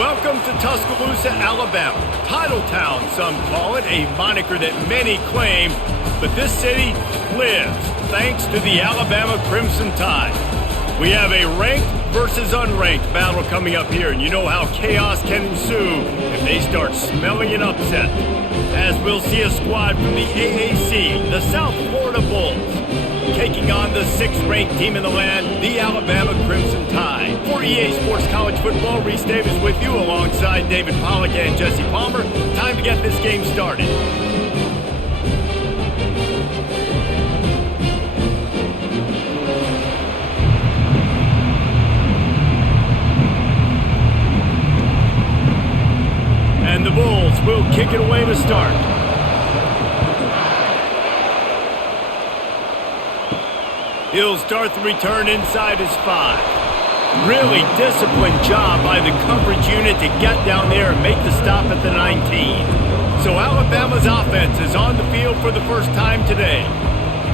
Welcome to Tuscaloosa, Alabama. Title Town, some call it, a moniker that many claim, but this city lives thanks to the Alabama Crimson Tide. We have a ranked versus unranked battle coming up here, and you know how chaos can ensue if they start smelling an upset. As we'll see a squad from the AAC, the South Florida Bulls, taking on the 6th-ranked team in the land, the Alabama Crimson Tide. For EA Sports College Football, Reese Davis with you alongside David Pollack and Jesse Palmer. Time to get this game started. And the Bulls will kick it away to start. He'll start the return inside his 5. Really disciplined job by the coverage unit to get down there and make the stop at the 19. So Alabama's offense is on the field for the first time today.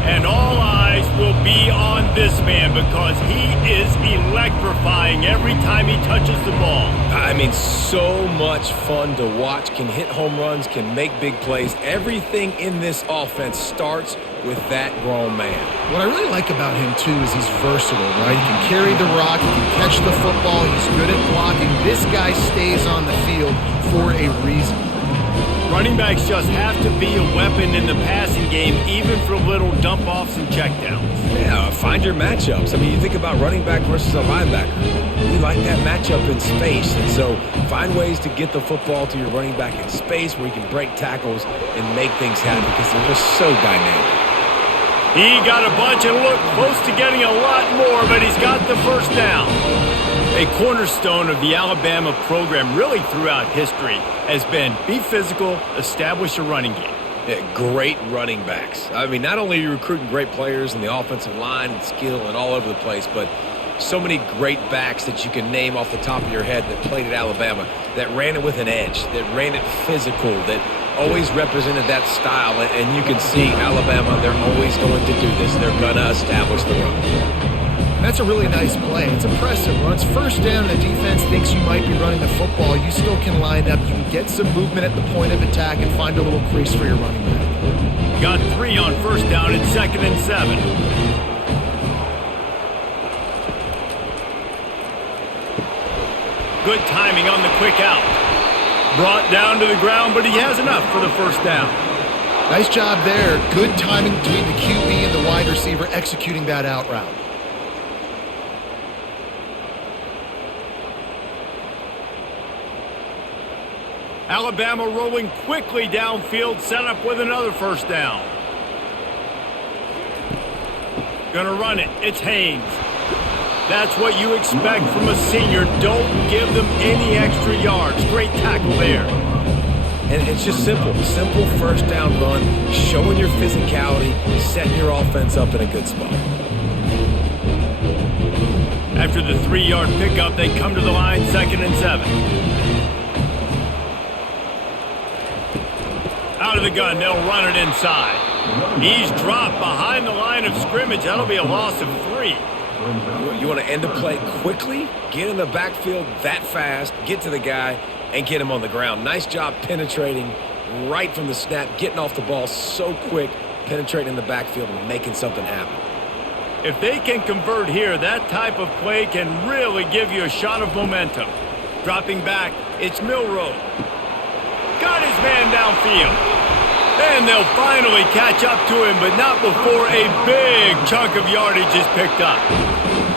And all eyes will be on this man because he is electrifying every time he touches the ball. I mean, so much fun to watch. Can hit home runs, can make big plays. Everything in this offense starts with that grown man. What I really like about him, too, is he's versatile, right? He can carry the rock, he can catch the football, he's good at blocking. This guy stays on the field for a reason. Running backs just have to be a weapon in the passing game, even for little dump-offs and checkdowns. Yeah, find your matchups. I mean, you think about running back versus a linebacker. We like that matchup in space, and so find ways to get the football to your running back in space where you can break tackles and make things happen because they're just so dynamic. He got a bunch and looked close to getting a lot more, but he's got the first down. A cornerstone of the Alabama program really throughout history has been be physical, establish a running game. Yeah, great running backs. I mean, not only are you recruiting great players in the offensive line and skill and all over the place, but so many great backs that you can name off the top of your head that played at Alabama, that ran it with an edge, that ran it physical, that always represented that style. And you can see Alabama, they're always going to do this. They're going to establish the run. That's a really nice play. It's impressive. When it's first down and the defense thinks you might be running the football, you still can line up. You can get some movement at the point of attack and find a little crease for your running back. Got 3 on first down and 2nd and 7. Good timing on the quick out. Brought down to the ground, but he has enough for the first down. Nice job there. Good timing between the QB and the wide receiver executing that out route. Alabama rolling quickly downfield, set up with another first down. Gonna run it. It's Haynes. That's what you expect from a senior. Don't give them any extra yards. Great tackle there. And it's just simple. Simple first down run, showing your physicality, setting your offense up in a good spot. After the 3-yard pickup, they come to the line, 2nd and 7. Out of the gun, they'll run it inside. He's dropped behind the line of scrimmage. That'll be a loss of 3. You want to end a play quickly, get in the backfield that fast, get to the guy, and get him on the ground. Nice job penetrating right from the snap, getting off the ball so quick, penetrating in the backfield and making something happen. If they can convert here, that type of play can really give you a shot of momentum. Dropping back, it's Milroe. Got his man downfield. And they'll finally catch up to him, but not before a big chunk of yardage is picked up.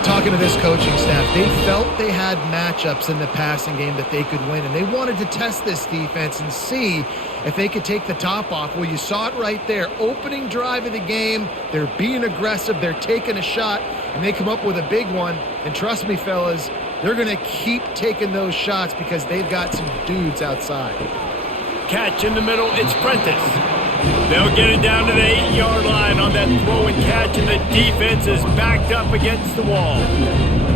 Talking to this coaching staff, they felt they had matchups in the passing game that they could win, and they wanted to test this defense and see if they could take the top off. Well, you saw it right there. Opening drive of the game, they're being aggressive, they're taking a shot, and they come up with a big one. And trust me, fellas, they're going to keep taking those shots because they've got some dudes outside. Catch in the middle, it's Prentice. They'll get it down to the 8-yard line on that throw and catch, and the defense is backed up against the wall.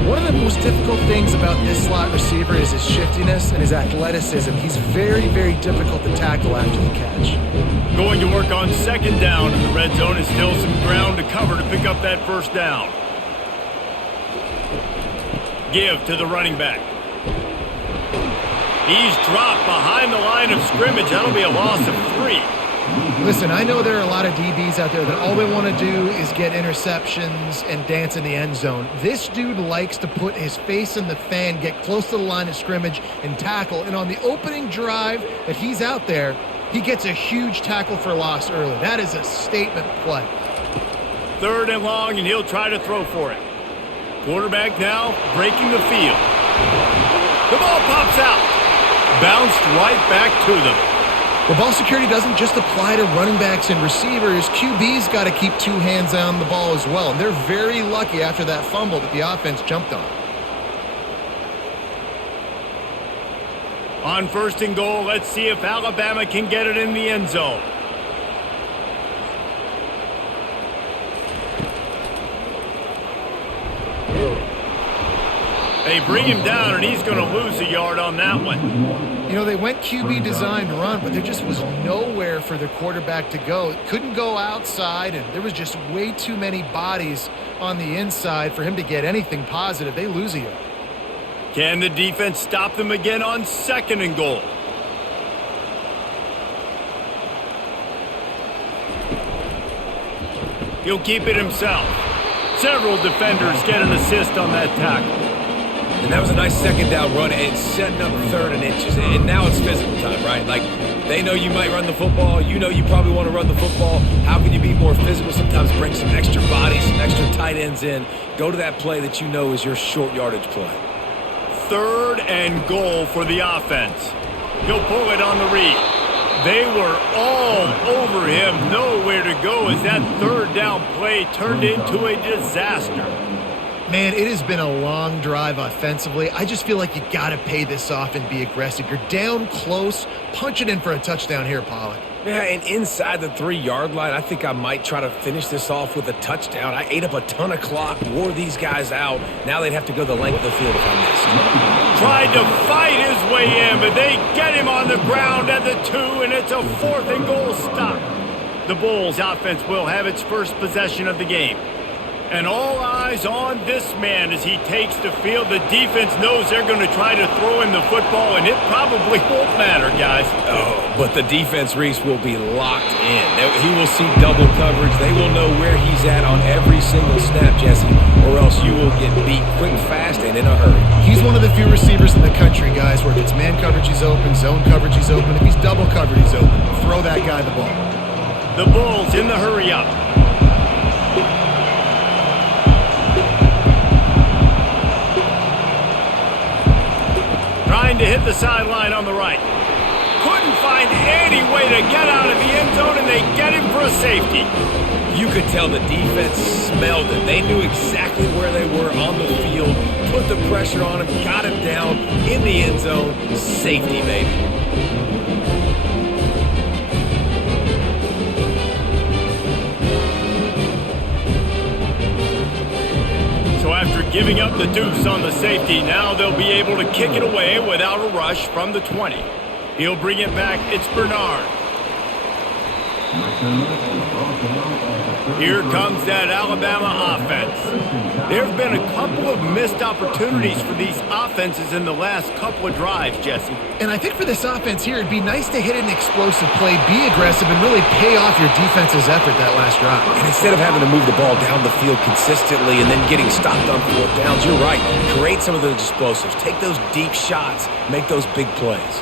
One of the most difficult things about this slot receiver is his shiftiness and his athleticism. He's very, very difficult to tackle after the catch. Going to work on 2nd down, and the red zone is still some ground to cover to pick up that first down. Give to the running back. He's dropped behind the line of scrimmage. That'll be a loss of 3. Listen, I know there are a lot of DBs out there that all they want to do is get interceptions and dance in the end zone. This dude likes to put his face in the fan, get close to the line of scrimmage, and tackle. And on the opening drive that he's out there, he gets a huge tackle for loss early. That is a statement play. 3rd and long, and he'll try to throw for it. Quarterback now breaking the field. The ball pops out. Bounced right back to them. Well, ball security doesn't just apply to running backs and receivers. QB's got to keep 2 hands on the ball as well. And they're very lucky after that fumble that the offense jumped on. On 1st and goal, let's see if Alabama can get it in the end zone. They bring him down, and he's going to lose a yard on that one. You know, they went QB designed run, but there just was nowhere for their quarterback to go. It couldn't go outside, and there was just way too many bodies on the inside for him to get anything positive. They lose a yard. Can the defense stop them again on 2nd and goal? He'll keep it himself. Several defenders get an assist on that tackle. And that was a nice 2nd down run, and it's setting up 3rd and inches. And now it's physical time, right? Like, they know you might run the football. You know you probably want to run the football. How can you be more physical? Sometimes bring some extra bodies, some extra tight ends in. Go to that play that you know is your short yardage play. 3rd and goal for the offense. He'll pull it on the read. They were all over him. Nowhere to go as that 3rd down play turned into a disaster. Man, it has been a long drive offensively. I just feel like you got to pay this off and be aggressive. You're down close. Punch it in for a touchdown here, Pollack. Yeah, and inside the 3-yard line, I think I might try to finish this off with a touchdown. I ate up a ton of clock, wore these guys out. Now they'd have to go the length of the field if I missed. Tried to fight his way in, but they get him on the ground at the 2, and it's a 4th and goal stop. The Bulls offense will have its first possession of the game. And all eyes on this man as he takes the field. The defense knows they're going to try to throw in the football, and it probably won't matter, guys. Oh, but the defense, Reese, will be locked in. He will see double coverage. They will know where he's at on every single snap, Jesse, or else you will get beat quick, fast, and in a hurry. He's one of the few receivers in the country, guys, where if it's man coverage, he's open, zone coverage, he's open. If he's double covered, he's open. Throw that guy the ball. The Bulls in the hurry up. Trying to hit the sideline on the right. Couldn't find any way to get out of the end zone, and they get him for a safety. You could tell the defense smelled it. They knew exactly where they were on the field, put the pressure on him, got him down in the end zone. Safety, baby. So after giving up the deuce on the safety, now they'll be able to kick it away without a rush from the 20. He'll bring it back. It's Bernard. Here comes that Alabama offense. There have been a couple of missed opportunities for these offenses in the last couple of drives, Jesse. And I think for this offense here, it'd be nice to hit an explosive play, be aggressive, and really pay off your defense's effort that last drive. And instead of having to move the ball down the field consistently and then getting stopped on 4th downs, you're right. Create some of those explosives. Take those deep shots. Make those big plays.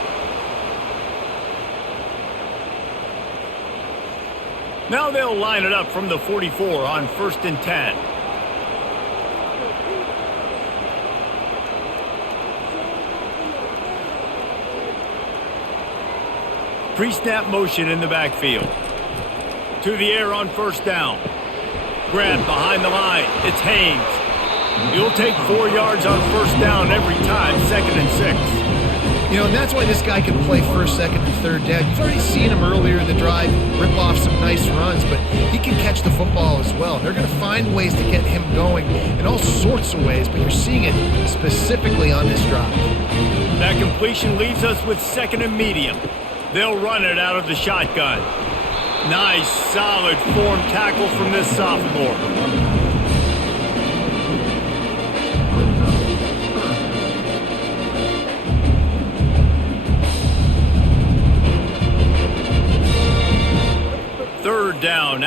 Now they'll line it up from the 44 on 1st and 10. Pre-snap motion in the backfield. To the air on 1st down. Grab behind the line. It's Haynes. He'll take 4 yards on 1st down every time, 2nd and 6. You know, and that's why this guy can play 1st, 2nd, and 3rd down. You've already seen him earlier in the drive rip off some nice runs, but he can catch the football as well. They're going to find ways to get him going in all sorts of ways, but you're seeing it specifically on this drive. That completion leaves us with 2nd and medium. They'll run it out of the shotgun. Nice, solid form tackle from this sophomore.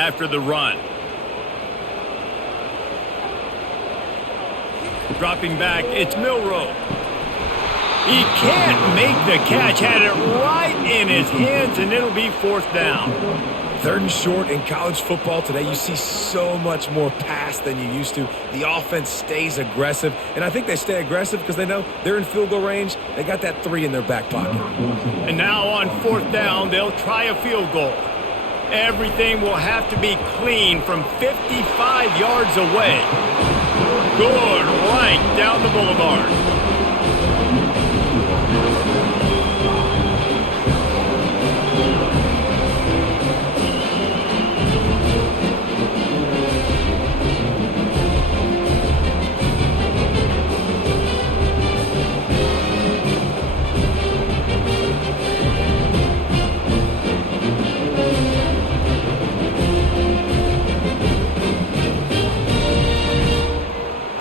after the run. Dropping back, it's Milrow. He can't make the catch, had it right in his hands, and it'll be 4th down. 3rd and short in college football today. You see so much more pass than you used to. The offense stays aggressive, and I think they stay aggressive because they know they're in field goal range. They got that 3 in their back pocket. And now on 4th down, they'll try a field goal. Everything will have to be clean from 55 yards away. Good, right down the boulevard.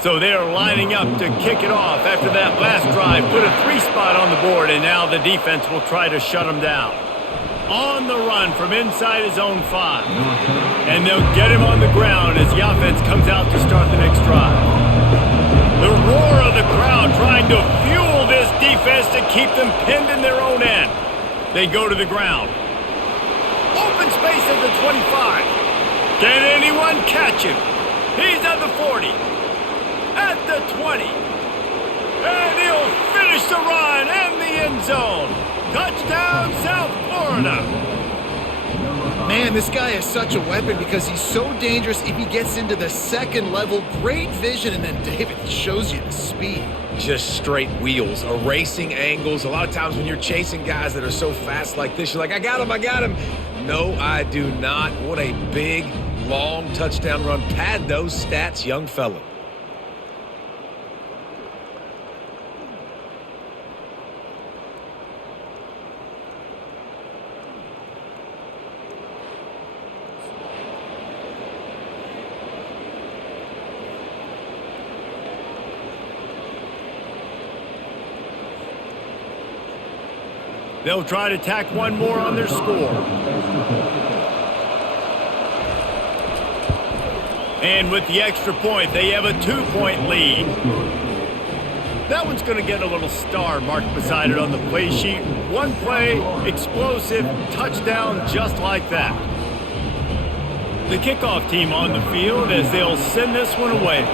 So they're lining up to kick it off after that last drive. Put a 3-spot on the board, and now the defense will try to shut them down. On the run from inside his own 5. And they'll get him on the ground as the offense comes out to start the next drive. The roar of the crowd trying to fuel this defense to keep them pinned in their own end. They go to the ground. Open space at the 25. Can anyone catch him? He's at the 40. At the 20. And he'll finish the run and the end zone. Touchdown, South Florida. Man, this guy is such a weapon because he's so dangerous if he gets into the 2nd level. Great vision, and then David shows you the speed. Just straight wheels, erasing angles. A lot of times when you're chasing guys that are so fast like this, you're like, I got him. No, I do not. What a big, long touchdown run. Pad those stats, young fella. They'll try to tack one more on their score. And with the extra point, they have a 2-point lead. That one's going to get a little star marked beside it on the play sheet. One play, explosive, touchdown just like that. The kickoff team on the field as they'll send this one away.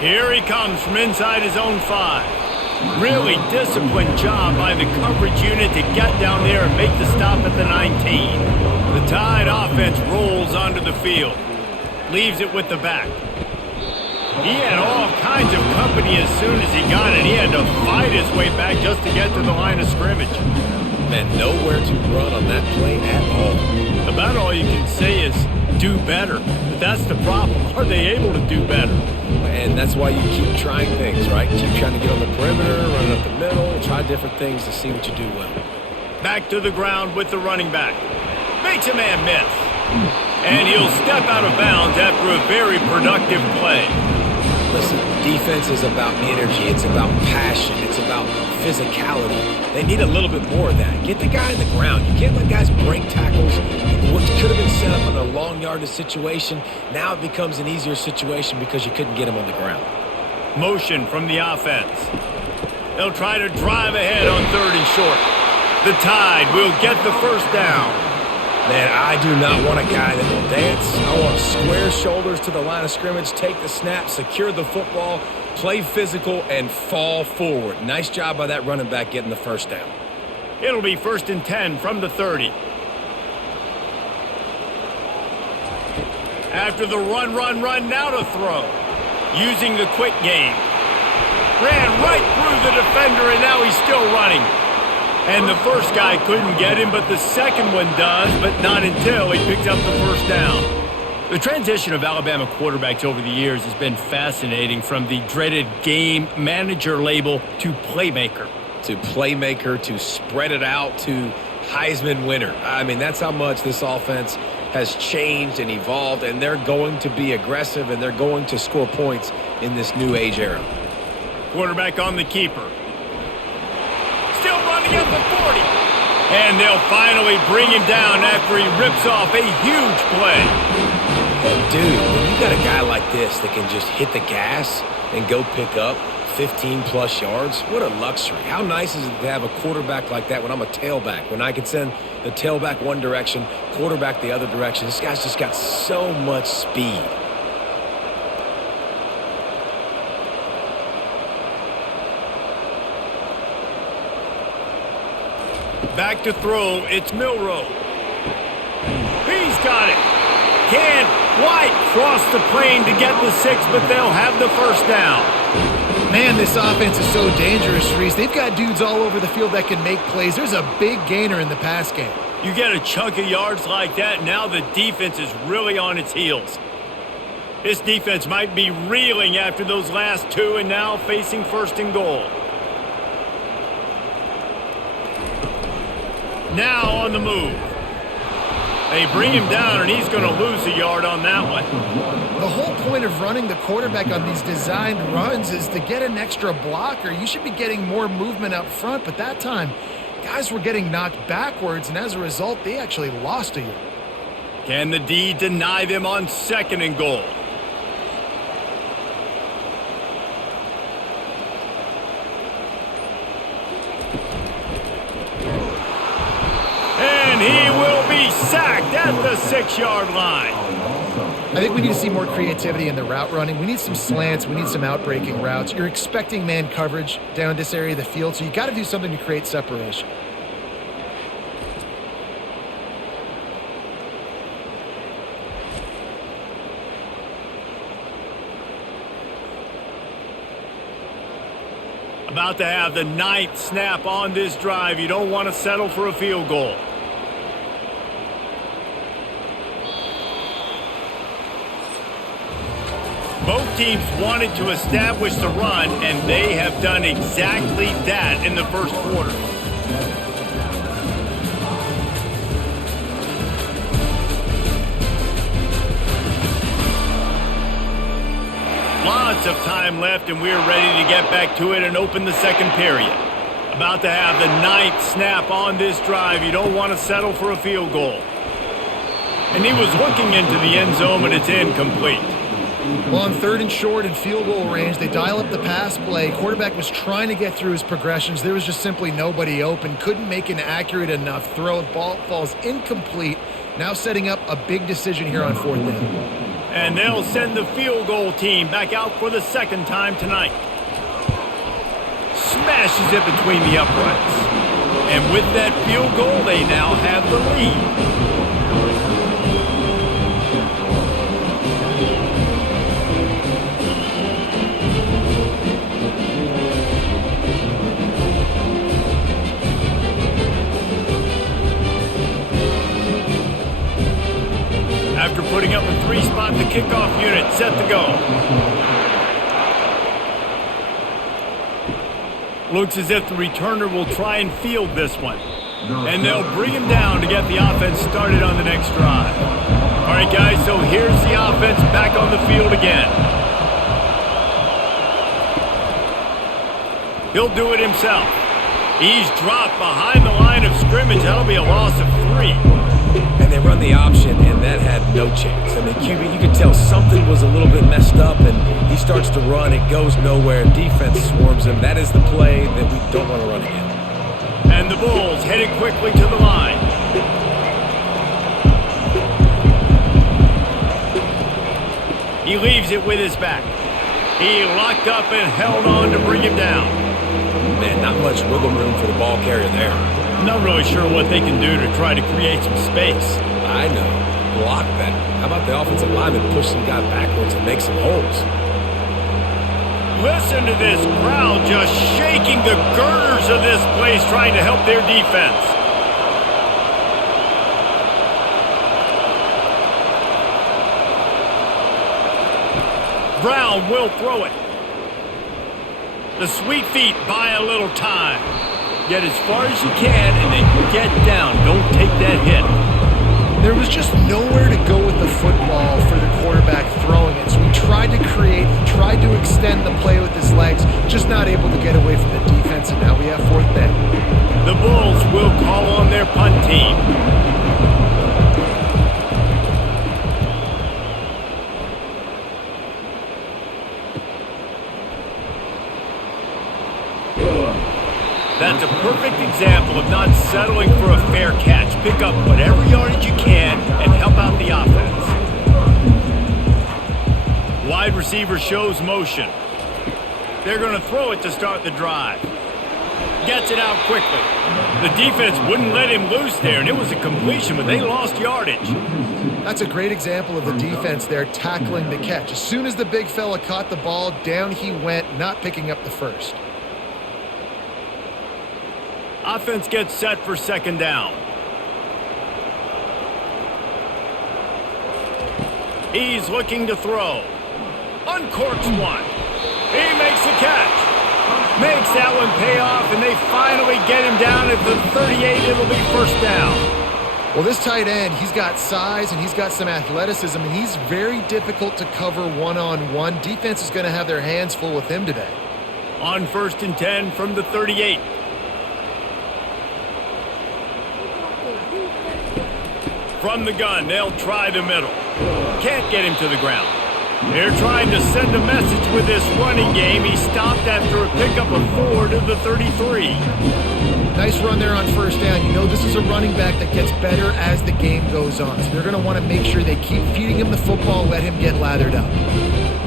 Here he comes from inside his own 5. Really disciplined job by the coverage unit to get down there and make the stop at the 19. The Tide offense rolls onto the field. Leaves it with the back. He had all kinds of company as soon as he got it. He had to fight his way back just to get to the line of scrimmage. Man, nowhere to run on that play at all. About all you can say is do better. But that's the problem. Are they able to do better? And that's why you keep trying things, right? Keep trying to get on the perimeter, run up the middle, try different things to see what you do well. Back to the ground with the running back. Makes a man miss. And he'll step out of bounds after a very productive play. Listen, defense is about energy. It's about passion. It's about physicality. They need a little bit more of that. Get the guy in the ground. You can't let guys break tackles. What could have been set up in a long yardage situation, now it becomes an easier situation because you couldn't get him on the ground. Motion from the offense. They'll try to drive ahead on 3rd and short. The Tide will get the first down. Man, I do not want a guy that will dance. I want square shoulders to the line of scrimmage, take the snap, secure the football, play physical, and fall forward. Nice job by that running back getting the first down. It'll be 1st and 10 from the 30. After the run, now to throw. Using the quick game. Ran right through the defender, and now he's still running. And the first guy couldn't get him, but the second one does, but not until he picks up the first down. The transition of Alabama quarterbacks over the years has been fascinating, from the dreaded game manager label to playmaker. To spread it out, to Heisman winner. I mean, that's how much this offense has changed and evolved, and they're going to be aggressive, and they're going to score points in this new age era. Quarterback on the keeper. Still running at the 40. And they'll finally bring him down after he rips off a huge play. Dude, when you got a guy like this that can just hit the gas and go pick up 15-plus yards, what a luxury. How nice is it to have a quarterback like that when I'm a tailback, when I can send the tailback one direction, quarterback the other direction. This guy's just got so much speed. Back to throw, it's Milroe. He's got it. Can't quite cross the plane to get the 6, but they'll have the first down. Man, this offense is so dangerous, Reese. They've got dudes all over the field that can make plays. There's a big gainer in the pass game. You get a chunk of yards like that, now the defense is really on its heels. This defense might be reeling after those last 2 and now facing 1st and goal. Now on the move. They bring him down, and he's going to lose a yard on that one. The whole point of running the quarterback on these designed runs is to get an extra blocker. You should be getting more movement up front, but that time, guys were getting knocked backwards, and as a result, they actually lost a yard. Can the D deny them on 2nd and goal? And he will be sacked at the 6-yard line. I think we need to see more creativity in the route running. We need some slants. We need some out-breaking routes. You're expecting man coverage down this area of the field, so you got to do something to create separation. About to have the 9th snap on this drive. You don't want to settle for a field goal. Both teams wanted to establish the run, and they have done exactly that in the first quarter. Lots of time left, and we're ready to get back to it and open the second period. About to have the 9th snap on this drive. You don't want to settle for a field goal. And he was looking into the end zone, but it's incomplete. Well, on 3rd and short and field goal range, they dial up the pass play. Quarterback was trying to get through his progressions. There was just simply nobody open. Couldn't make an accurate enough throw. Ball falls incomplete. Now setting up a big decision here on 4th down. And they'll send the field goal team back out for the 2nd time tonight. Smashes it between the uprights. And with that field goal, they now have the lead. After putting up a 3-spot, the kickoff unit set to go. Looks as if the returner will try and field this one. And they'll bring him down to get the offense started on the next drive. All right, guys, so here's the offense back on the field again. He'll do it himself. He's dropped behind the line of scrimmage. That'll be a loss of 3. And they run the option, and that had no chance. I mean, QB, you could tell something was a little bit messed up, and he starts to run. It goes nowhere. Defense swarms him. That is the play that we don't want to run again. And the Bulls headed quickly to the line. He leaves it with his back. He locked up and held on to bring him down. Man, not much wiggle room for the ball carrier there. Not really sure what they can do to try to create some space. I know. Block better. How about the offensive lineman push some guy backwards and make some holes? Listen to this crowd just shaking the girders of this place trying to help their defense. Brown will throw it. The Sweet Feet buy a little time. Get as far as you can and then get down. Don't take that hit. There was just nowhere to go with the football for the quarterback throwing it. So he tried to create, he tried to extend the play with his legs, just not able to get away from the defense, and now we have 4th down. The Bulls will call on their punt team. That's a perfect example of not settling for a fair catch. Pick up whatever yardage you can and help out the offense. Wide receiver shows motion. They're going to throw it to start the drive. Gets it out quickly. The defense wouldn't let him loose there, and it was a completion, but they lost yardage. That's a great example of the defense there tackling the catch. As soon as the big fella caught the ball, down he went, not picking up the first. Offense gets set for second down. He's looking to throw. Uncorks one. He makes the catch. Makes that one pay off, and they finally get him down at the 38. It'll be first down. Well, this tight end, he's got size and he's got some athleticism, and he's very difficult to cover one-on-one. Defense is going to have their hands full with him today. On 1st and 10 from the 38. From the gun, they'll try the middle. Can't get him to the ground. They're trying to send a message with this running game. He stopped after a pickup of 4 to the 33. Nice run there on first down. You know this is a running back that gets better as the game goes on. So they're going to want to make sure they keep feeding him the football, let him get lathered up.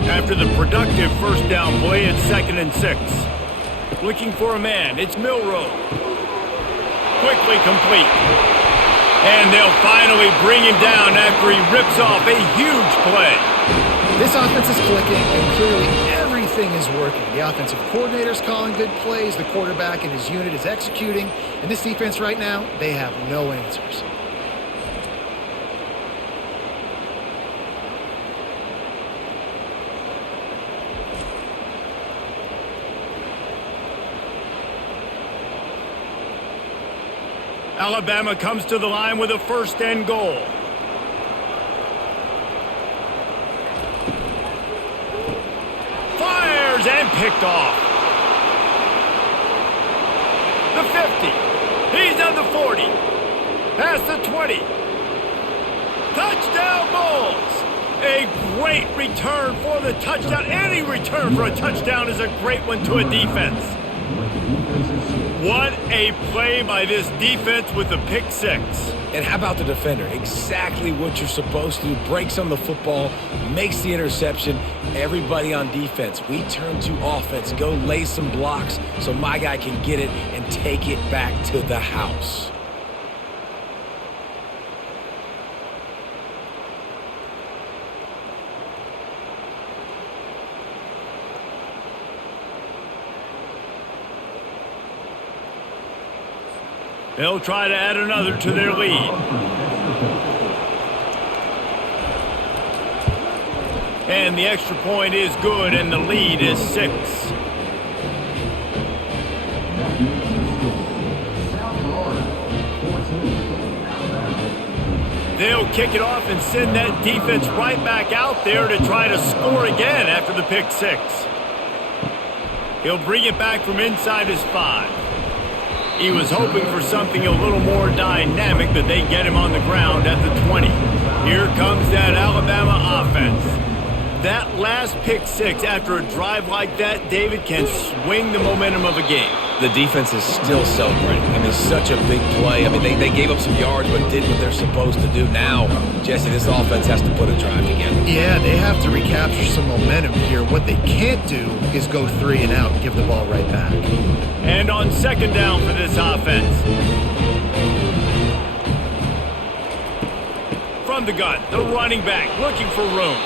After the productive first down play, it's 2nd and 6. Looking for a man. It's Milroe. Quickly complete. And they'll finally bring him down after he rips off a huge play. This offense is clicking, and clearly everything is working. The offensive coordinator's calling good plays, the quarterback and his unit is executing, and this defense right now, they have no answers. Alabama comes to the line with a 1st and goal. Fires and picked off. The 50. He's on the 40. Past the 20. Touchdown Bulls. A great return for the touchdown. Any return for a touchdown is a great one to a defense. What a play by this defense with the pick 6. And how about the defender? Exactly what you're supposed to do. Breaks on the football, makes the interception. Everybody on defense, we turn to offense. Go lay some blocks so my guy can get it and take it back to the house. They'll try to add another to their lead. And the extra point is good, and the lead is 6. They'll kick it off and send that defense right back out there to try to score again after the pick 6. He'll bring it back from inside his 5. He was hoping for something a little more dynamic, but they get him on the ground at the 20. Here comes that Alabama offense. That last pick 6 after a drive like that, David, can swing the momentum of a game. The defense is still celebrating. I mean, such a big play. I mean, they gave up some yards but did what they're supposed to do. Now, Jesse, this offense has to put a drive together. Yeah, they have to recapture some momentum here. What they can't do is go 3 and out and give the ball right back. And on 2nd down for this offense. From the gun, the running back looking for room.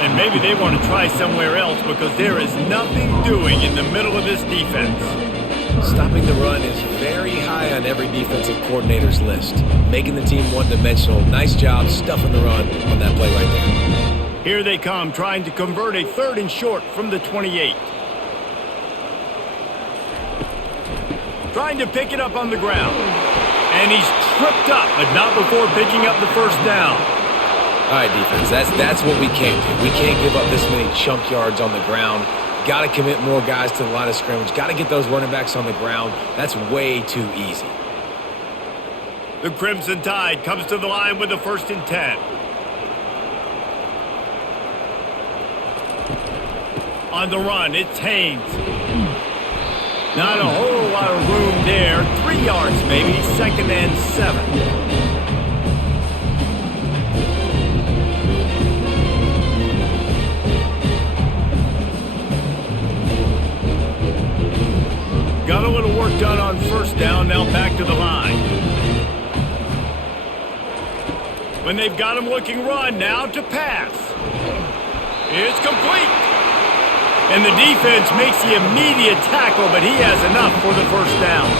And maybe they want to try somewhere else because there is nothing doing in the middle of this defense. Stopping the run is very high on every defensive coordinator's list. Making the team one-dimensional. Nice job stuffing the run on that play right there. Here they come, trying to convert a 3rd and short from the 28. Trying to pick it up on the ground. And he's tripped up, but not before picking up the first down. All right, defense, that's what we can't do. We can't give up this many chunk yards on the ground. got to commit more guys to the line of scrimmage. Got to get those running backs on the ground. That's way too easy. The Crimson Tide comes to the line with the 1st and 10. On the run, it's Haynes. Not a whole lot of room there. 3 yards maybe, 2nd and 7. Got a little work done on 1st down, now back to the line. When they've got him looking run, now to pass. It's complete. And the defense makes the immediate tackle, but he has enough for the 1st down.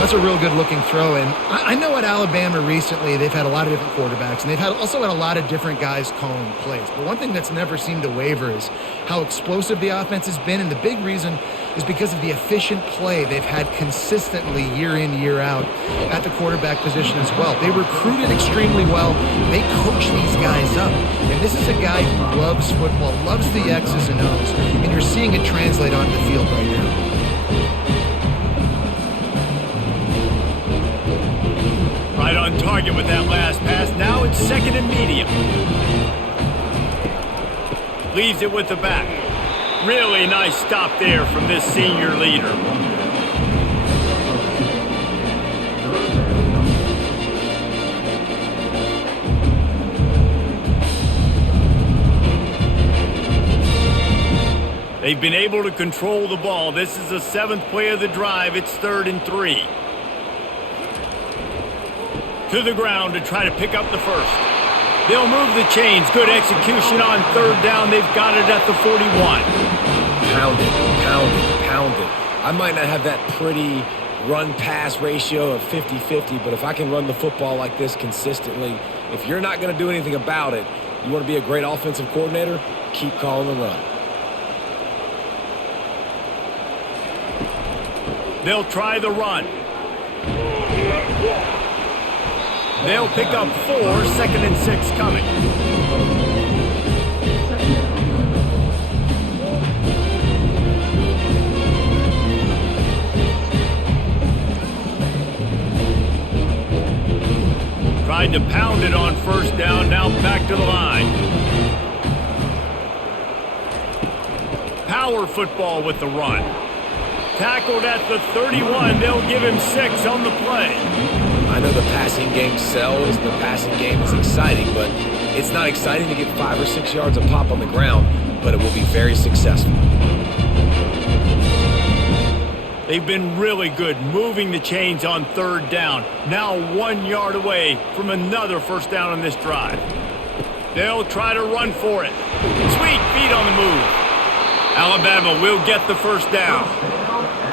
That's a real good-looking throw. And I know at Alabama recently they've had a lot of different quarterbacks, and they've also had a lot of different guys calling plays. But one thing that's never seemed to waver is how explosive the offense has been, and the big reason is because of the efficient play they've had consistently year in, year out at the quarterback position as well. They recruited extremely well. They coach these guys up. And this is a guy who loves football, loves the X's and O's, and you're seeing it translate onto the field right now. Right on target with that last pass. Now it's 2nd and medium. Leaves it with the back. Really nice stop there from this senior leader. They've been able to control the ball. This is the 7th play of the drive. It's 3rd and 3. To the ground to try to pick up the 1st. They'll move the chains. Good execution on 3rd down. They've got it at the 41. Pound it, pound it, pound it. I might not have that pretty run-pass ratio of 50-50, but if I can run the football like this consistently, if you're not going to do anything about it, you want to be a great offensive coordinator, keep calling the run. They'll try the run. They'll pick up 4, 2nd and 6 coming. Tried to pound it on 1st down, now back to the line. Power football with the run. Tackled at the 31. They'll give him 6 on the play. I know the passing game sells, the passing game is exciting, but it's not exciting to get 5 or 6 yards of pop on the ground, but it will be very successful. They've been really good moving the chains on 3rd down. Now 1 yard away from another 1st down on this drive. They'll try to run for it. Sweet feet on the move. Alabama will get the 1st down.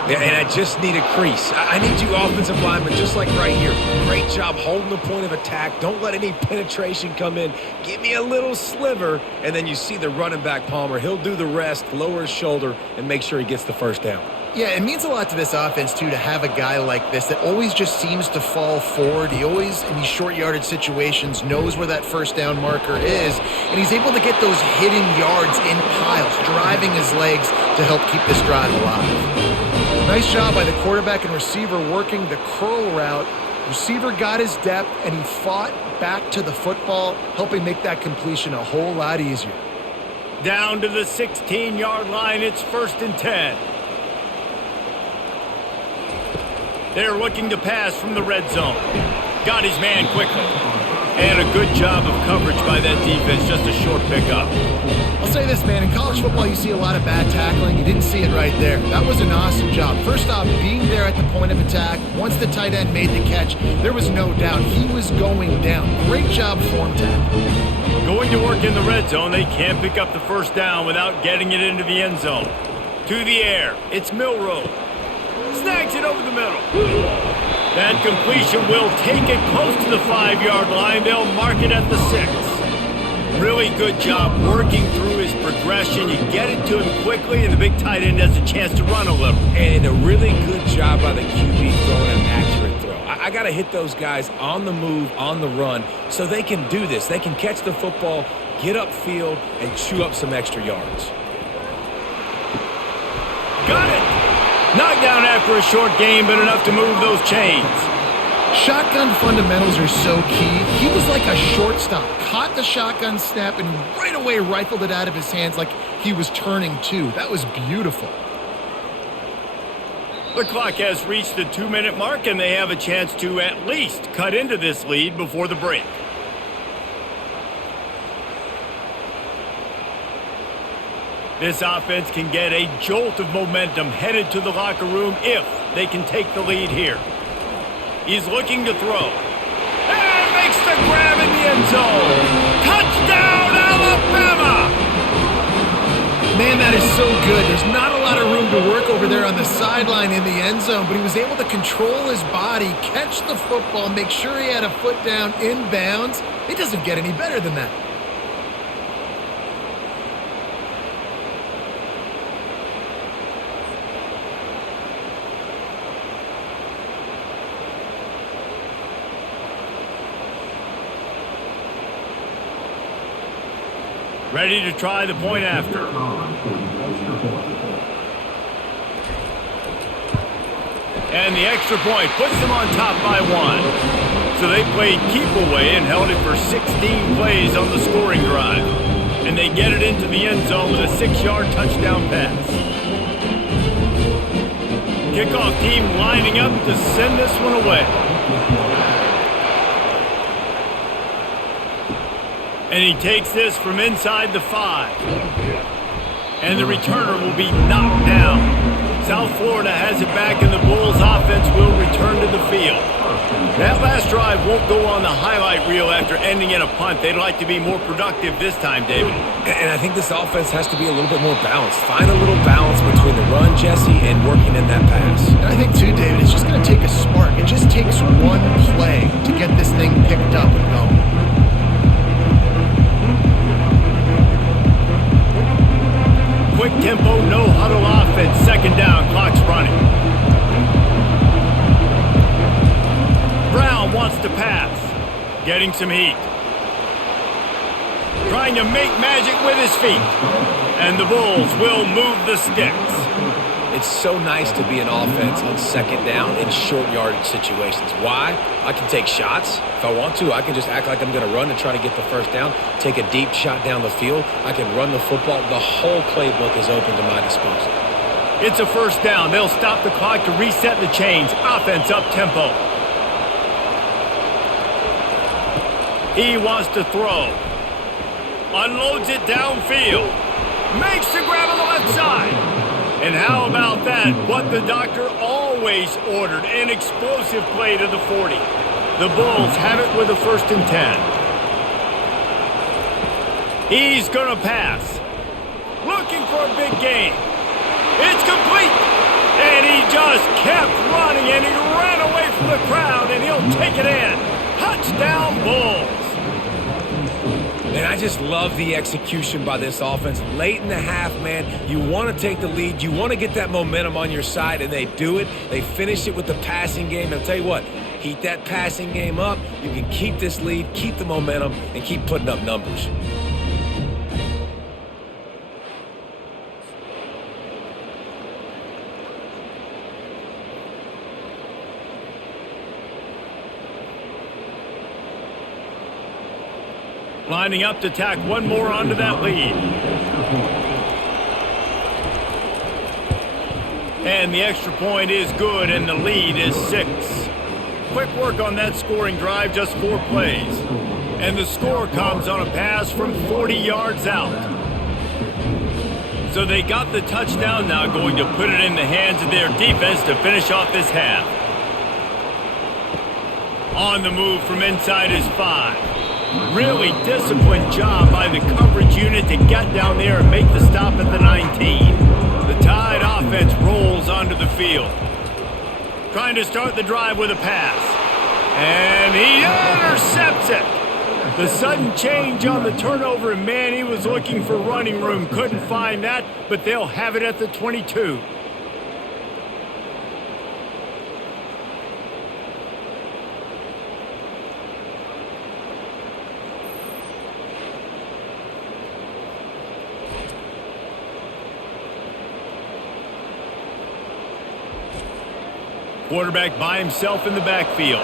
Yeah, and I just need a crease. I need you offensive linemen, just like right here. Great job holding the point of attack. Don't let any penetration come in. Give me a little sliver, and then you see the running back, Palmer. He'll do the rest, lower his shoulder, and make sure he gets the 1st down. Yeah, it means a lot to this offense, too, to have a guy like this that always just seems to fall forward. He always, in these short yardage situations, knows where that 1st down marker is, and he's able to get those hidden yards in piles, driving his legs to help keep this drive alive. Nice job by the quarterback and receiver working the curl route. Receiver got his depth, and he fought back to the football, helping make that completion a whole lot easier. Down to the 16-yard line, it's 1st and 10. They're looking to pass from the red zone. Got his man quickly. And a good job of coverage by that defense, just a short pickup. I'll say this, man, in college football you see a lot of bad tackling. You didn't see it right there. That was an awesome job. First off, being there at the point of attack, once the tight end made the catch, there was no doubt he was going down. Great job form tackle. Going to work in the red zone, they can't pick up the 1st down without getting it into the end zone. To the air, it's Milroe. Snags it over the middle. That completion will take it close to the 5-yard line. They'll mark it at the 6. Really good job working through his progression. You get it to him quickly, and the big tight end has a chance to run a little. And a really good job by the QB throwing an accurate throw. I got to hit those guys on the move, on the run, so they can do this. They can catch the football, get upfield, and chew up some extra yards. Got it! Knocked down after a short game, but enough to move those chains. Shotgun fundamentals are so key. He was like a shortstop. Caught the shotgun snap and right away rifled it out of his hands like he was turning two. That was beautiful. The clock has reached the 2-minute mark, and they have a chance to at least cut into this lead before the break. This offense can get a jolt of momentum headed to the locker room if they can take the lead here. He's looking to throw. And makes the grab in the end zone. Touchdown, Alabama! Man, that is so good. There's not a lot of room to work over there on the sideline in the end zone, but he was able to control his body, catch the football, make sure he had a foot down inbounds. It doesn't get any better than that. Ready to try the point after. And the extra point puts them on top by 1. So they played keep away and held it for 16 plays on the scoring drive. And they get it into the end zone with a 6-yard touchdown pass. Kickoff team lining up to send this one away. And he takes this from inside the 5. And the returner will be knocked down. South Florida has it back, and the Bulls offense will return to the field. That last drive won't go on the highlight reel after ending in a punt. They'd like to be more productive this time, David. And I think this offense has to be a little bit more balanced. Find a little balance between the run, Jesse, and working in that pass. And I think, too, David, it's just going to take a spark. It just takes one play to get this thing picked up and going. Quick tempo, no huddle offense. Second down, clock's running. Brown wants to pass. Getting some heat. Trying to make magic with his feet. And the Bulls will move the sticks. It's so nice to be an offense on second down in short yardage situations. Why? I can take shots. If I want to, I can just act like I'm going to run and try to get the first down, take a deep shot down the field. I can run the football. The whole playbook is open to my disposal. It's a first down. They'll stop the clock to reset the chains. Offense up tempo. He wants to throw. Unloads it downfield. Makes the grab on the left side. And how about that? What the doctor always ordered, an explosive play to the 40. The Bulls have it with a 1st and 10. He's going to pass. Looking for a big gain. It's complete. And he just kept running, and he ran away from the crowd, and he'll take it in. Touchdown, Bulls. And I just love the execution by this offense. Late in the half, man, you want to take the lead. You want to get that momentum on your side, and they do it. They finish it with the passing game. I'll tell you what, heat that passing game up. You can keep this lead, keep the momentum, and keep putting up numbers. Lining up to tack one more onto that lead. And the extra point is good, and the lead is 6. Quick work on that scoring drive, just 4 plays. And the score comes on a pass from 40 yards out. So they got the touchdown, now going to put it in the hands of their defense to finish off this half. On the move from inside his 5. Really disciplined job by the coverage unit to get down there and make the stop at the 19. The Tide offense rolls onto the field. Trying to start the drive with a pass. And he intercepts it. The sudden change on the turnover, and man, he was looking for running room. Couldn't find that, but they'll have it at the 22. Quarterback by himself in the backfield.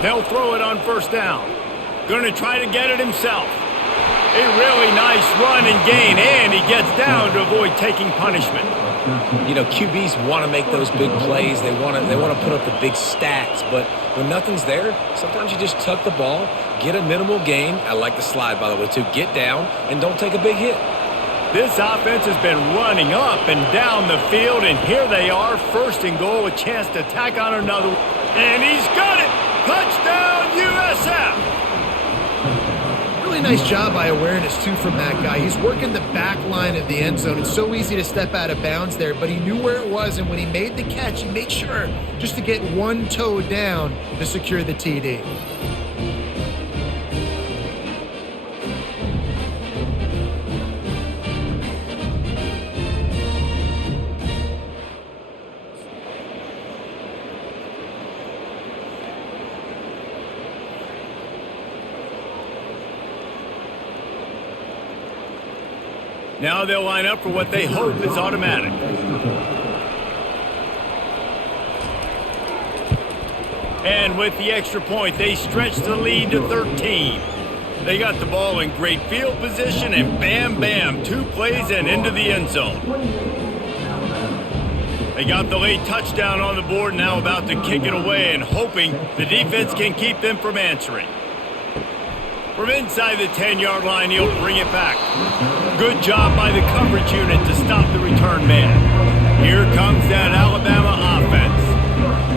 They'll throw it on first down. Going to try to get it himself. A really nice run and gain, and he gets down to avoid taking punishment. You know, QBs want to make those big plays. They want to put up the big stats, but when nothing's there, sometimes you just tuck the ball, get a minimal gain. I like the slide, by the way, too. Get down and don't take a big hit. This offense has been running up and down the field, and here they are, first and goal, a chance to tack on another. And he's got it! Touchdown, USF! Really nice job by awareness, too, from that guy. He's working the back line of the end zone. It's so easy to step out of bounds there, but he knew where it was, and when he made the catch, he made sure just to get one toe down to secure the TD. Now they'll line up for what they hope is automatic. And with the extra point, they stretch the lead to 13. They got the ball in great field position, and bam, bam, 2 plays and into the end zone. They got the late touchdown on the board, now about to kick it away and hoping the defense can keep them from answering. From inside the 10-yard line, he'll bring it back. Good job by the coverage unit to stop the return man. Here comes that Alabama offense.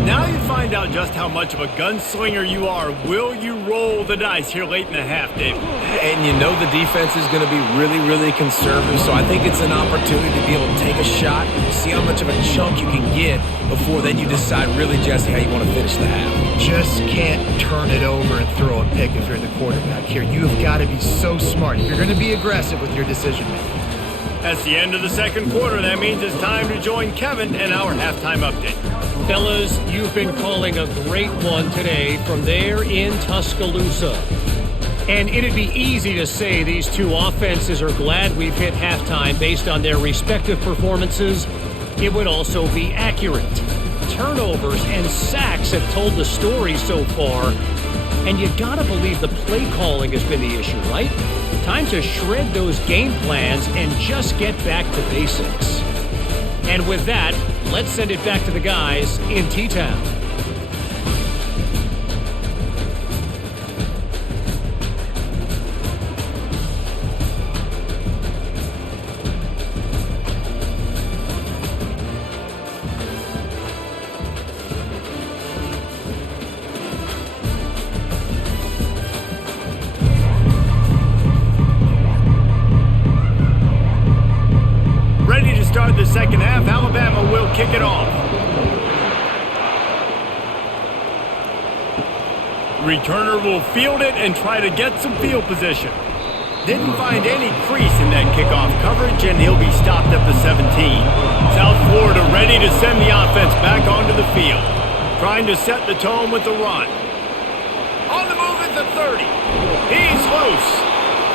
Now you find out just how much of a gunslinger you are. Will you roll the dice here late in the half, David? And you know the defense is going to be really, really conservative, so I think it's an opportunity to be able to take a shot, see how much of a chunk you can get before then you decide really, Jesse, how you want to finish the half. Just can't turn it over and throw a pick if you're the quarterback here. You have got to be so smart. You're going to be aggressive with your decision-making. That's the end of the second quarter. That means it's time to join Kevin and our halftime update. Fellas, you've been calling a great one today from there in Tuscaloosa. And it'd be easy to say these two offenses are glad we've hit halftime based on their respective performances. It would also be accurate. Turnovers and sacks have told the story so far. And you gotta believe the play calling has been the issue, right? Time to shred those game plans and just get back to basics. And with that, let's send it back to the guys in T-Town. Start the second half, Alabama will kick it off. Returner will field it and try to get some field position. Didn't find any crease in that kickoff coverage, and he'll be stopped at the 17. South Florida ready to send the offense back onto the field. Trying to set the tone with the run. On the move at the 30. He's loose.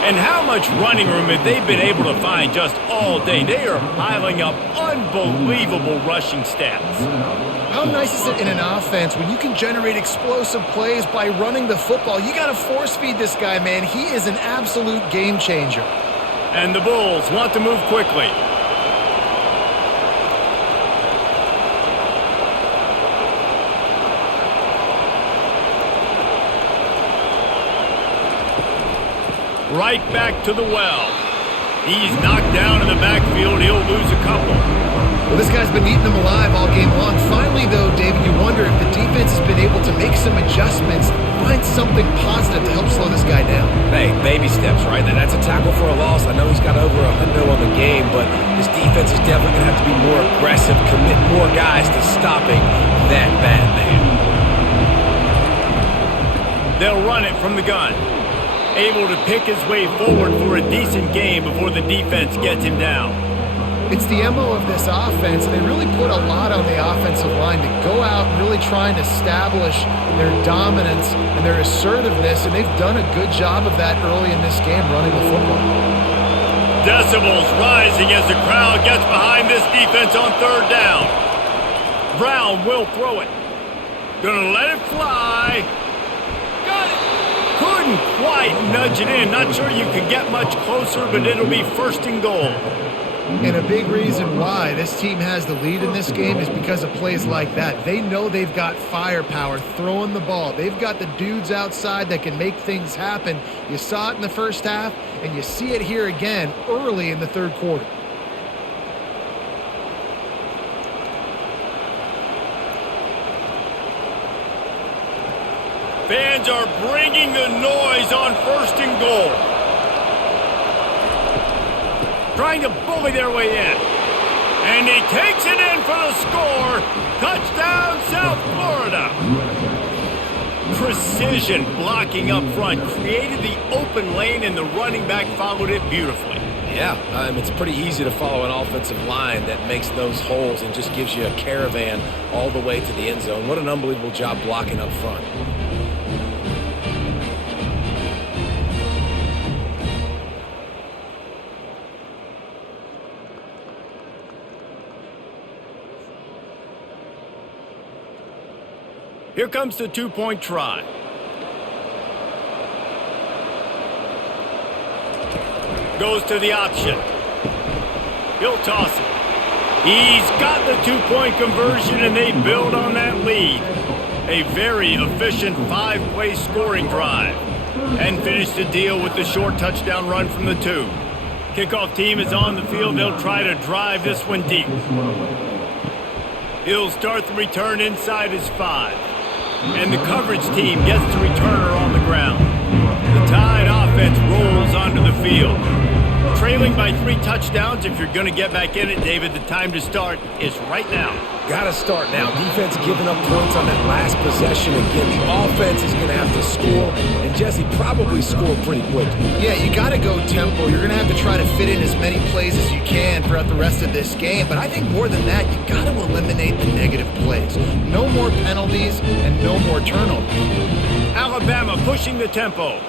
And how much running room have they been able to find just all day? They are piling up unbelievable rushing stats. How nice is it in an offense when you can generate explosive plays by running the football? You got to force feed this guy, man. He is an absolute game changer. And the Bulls want to move quickly. Right back to the well. He's knocked down in the backfield. He'll lose a couple. Well, this guy's been eating them alive all game long. Finally, though, David, you wonder if the defense has been able to make some adjustments, find something positive to help slow this guy down. Hey, baby steps, right? That's a tackle for a loss. I know he's got over 100 on the game, but this defense is definitely going to have to be more aggressive, commit more guys to stopping that bad man. They'll run it from the gun. Able to pick his way forward for a decent game before the defense gets him down. It's the MO of this offense. They really put a lot on the offensive line to go out and really try and establish their dominance and their assertiveness, and they've done a good job of that early in this game, running the football. Decibels rising as the crowd gets behind this defense on third down. Brown will throw it. Gonna let it fly. Got it. Couldn't quite nudge it in. Not sure you could get much closer, but it'll be first and goal. And a big reason why this team has the lead in this game is because of plays like that. They know they've got firepower throwing the ball. They've got the dudes outside that can make things happen. You saw it in the first half, and you see it here again early in the third quarter. Fans are bringing the noise on first and goal. Trying to bully their way in. And he takes it in for the score. Touchdown, South Florida. Precision blocking up front created the open lane, and the running back followed it beautifully. Yeah, it's pretty easy to follow an offensive line that makes those holes and just gives you a caravan all the way to the end zone. What an unbelievable job blocking up front. Here comes the two-point try. Goes to the option. He'll toss it. He's got the two-point conversion, and they build on that lead. A very efficient five-play scoring drive. And finish the deal with the short touchdown run from the 2. Kickoff team is on the field. They'll try to drive this one deep. He'll start the return inside his 5. And the coverage team gets the returner on the ground. The Tide offense rolls onto the field. Trailing by 3 touchdowns. If you're going to get back in it, David, the time to start is right now. Got to start now. Defense giving up points on that last possession. Again, the offense is going to have to score, and Jesse probably score pretty quickly. Yeah, you got to go tempo. You're going to have to try to fit in as many plays as you can throughout the rest of this game. But I think more than that, you got to eliminate the negative plays. No more penalties and no more turnovers. Alabama pushing the tempo.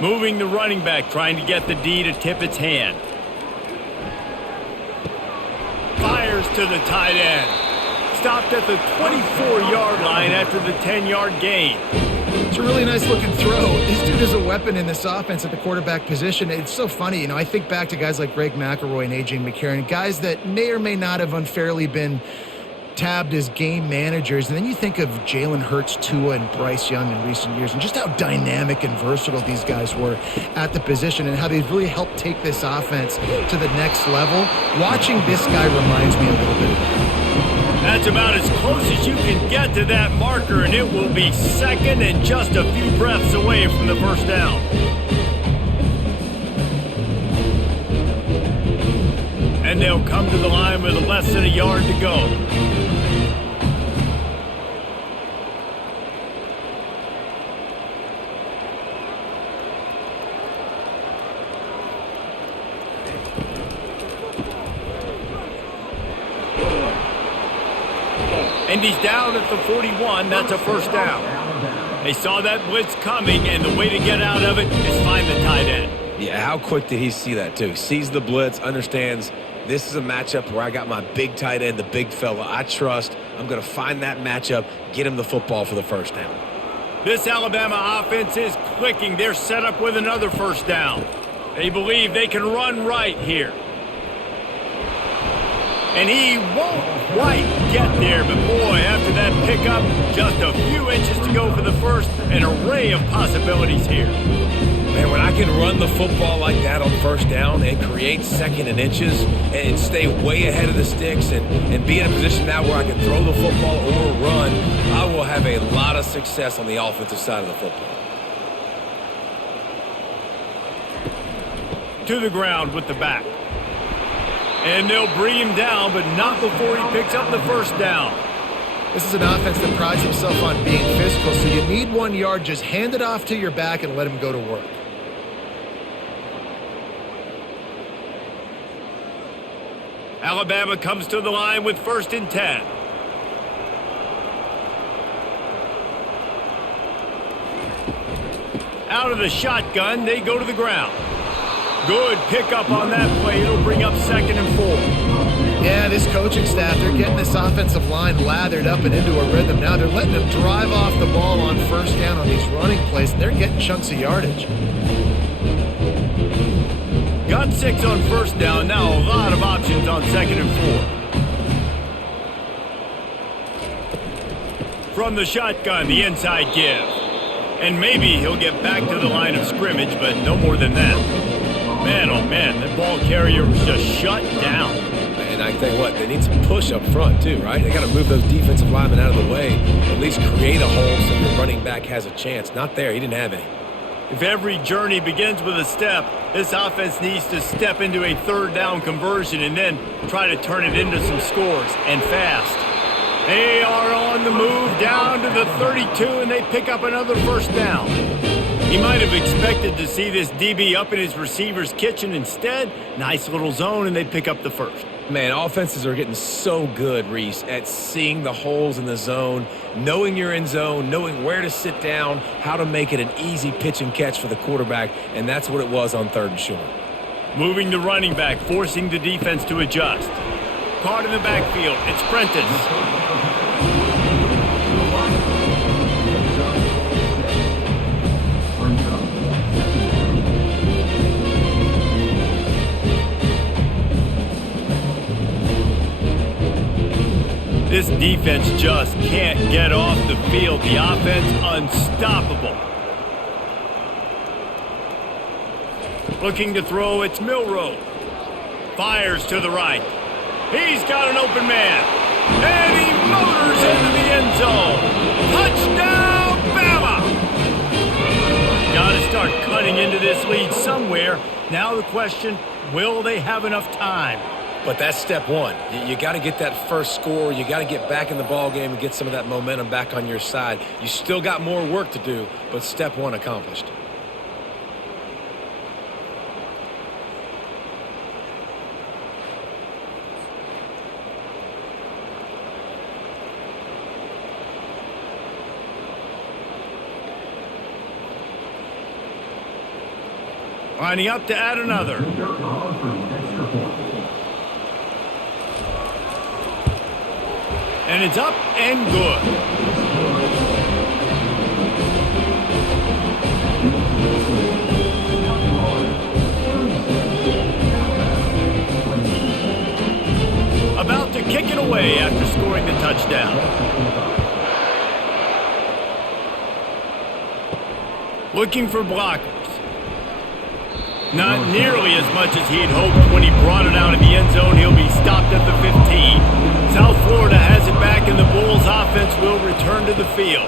Moving the running back, trying to get the D to tip its hand. Fires to the tight end. Stopped at the 24-yard line after the 10-yard gain. It's a really nice-looking throw. This dude is a weapon in this offense at the quarterback position. It's so funny, I think back to guys like Greg McElroy and A.J. McCarron, guys that may or may not have unfairly been tabbed as game managers, and then you think of Jalen Hurts, Tua, and Bryce Young in recent years, and just how dynamic and versatile these guys were at the position, and how they've really helped take this offense to the next level. Watching this guy reminds me a little bit of that. That's about as close as you can get to that marker, and it will be second and just a few breaths away from the first down. And they'll come to the line with less than a yard to go. And he's down at the 41. That's a first down. They saw that blitz coming, and the way to get out of it is find the tight end. Yeah, how quick did he see that, too? Sees the blitz, understands this is a matchup where I got my big tight end, the big fella I trust. I'm going to find that matchup, get him the football for the first down. This Alabama offense is clicking. They're set up with another first down. They believe they can run right here. And he won't quite get there, but boy, after that pickup, just a few inches to go for the first. An array of possibilities here. Man, when I can run the football like that on first down and create second and inches and stay way ahead of the sticks and be in a position now where I can throw the football or run, I will have a lot of success on the offensive side of the football. To the ground with the back. And they'll bring him down, but not before he picks up the first down. This is an offense that prides himself on being physical, so you need 1 yard. Just hand it off to your back and let him go to work. Alabama comes to the line with 1st and 10. Out of the shotgun, they go to the ground. Good pickup on that play. It'll bring up 2nd and 4. Yeah, this coaching staff, they're getting this offensive line lathered up and into a rhythm. Now they're letting them drive off the ball on 1st down on these running plays, and they're getting chunks of yardage. Got 6 on 1st down. Now a lot of options on 2nd and 4. From the shotgun, the inside give. And maybe he'll get back to the line of scrimmage, but no more than that. Man, oh man, that ball carrier was just shut down. And I tell you what, they need some push up front too, right? They got to move those defensive linemen out of the way, at least create a hole so your running back has a chance. Not there, he didn't have any. If every journey begins with a step, this offense needs to step into a 3rd down conversion and then try to turn it into some scores, and fast. They are on the move down to the 32, and they pick up another 1st down. He might have expected to see this DB up in his receiver's kitchen. Instead, nice little zone, and they pick up the 1st. Man, offenses are getting so good, Reese, at seeing the holes in the zone, knowing you're in zone, knowing where to sit down, how to make it an easy pitch and catch for the quarterback, and that's what it was on 3rd and short. Moving the running back, forcing the defense to adjust. Caught in the backfield, it's Prentice. This defense just can't get off the field. The offense unstoppable. Looking to throw, it's Milroe. Fires to the right. He's got an open man. And he motors into the end zone. Touchdown, Bama! Got to start cutting into this lead somewhere. Now the question, will they have enough time? But that's step one. You got to get that first score. You got to get back in the ball game and get some of that momentum back on your side. You still got more work to do, but step one accomplished. Lining up to add another. And it's up and good. About to kick it away after scoring the touchdown. Looking for blockers. Not nearly as much as he'd hoped when he brought it out of the end zone. He'll be stopped at the 15. South Florida has it back, and the Bulls offense will return to the field.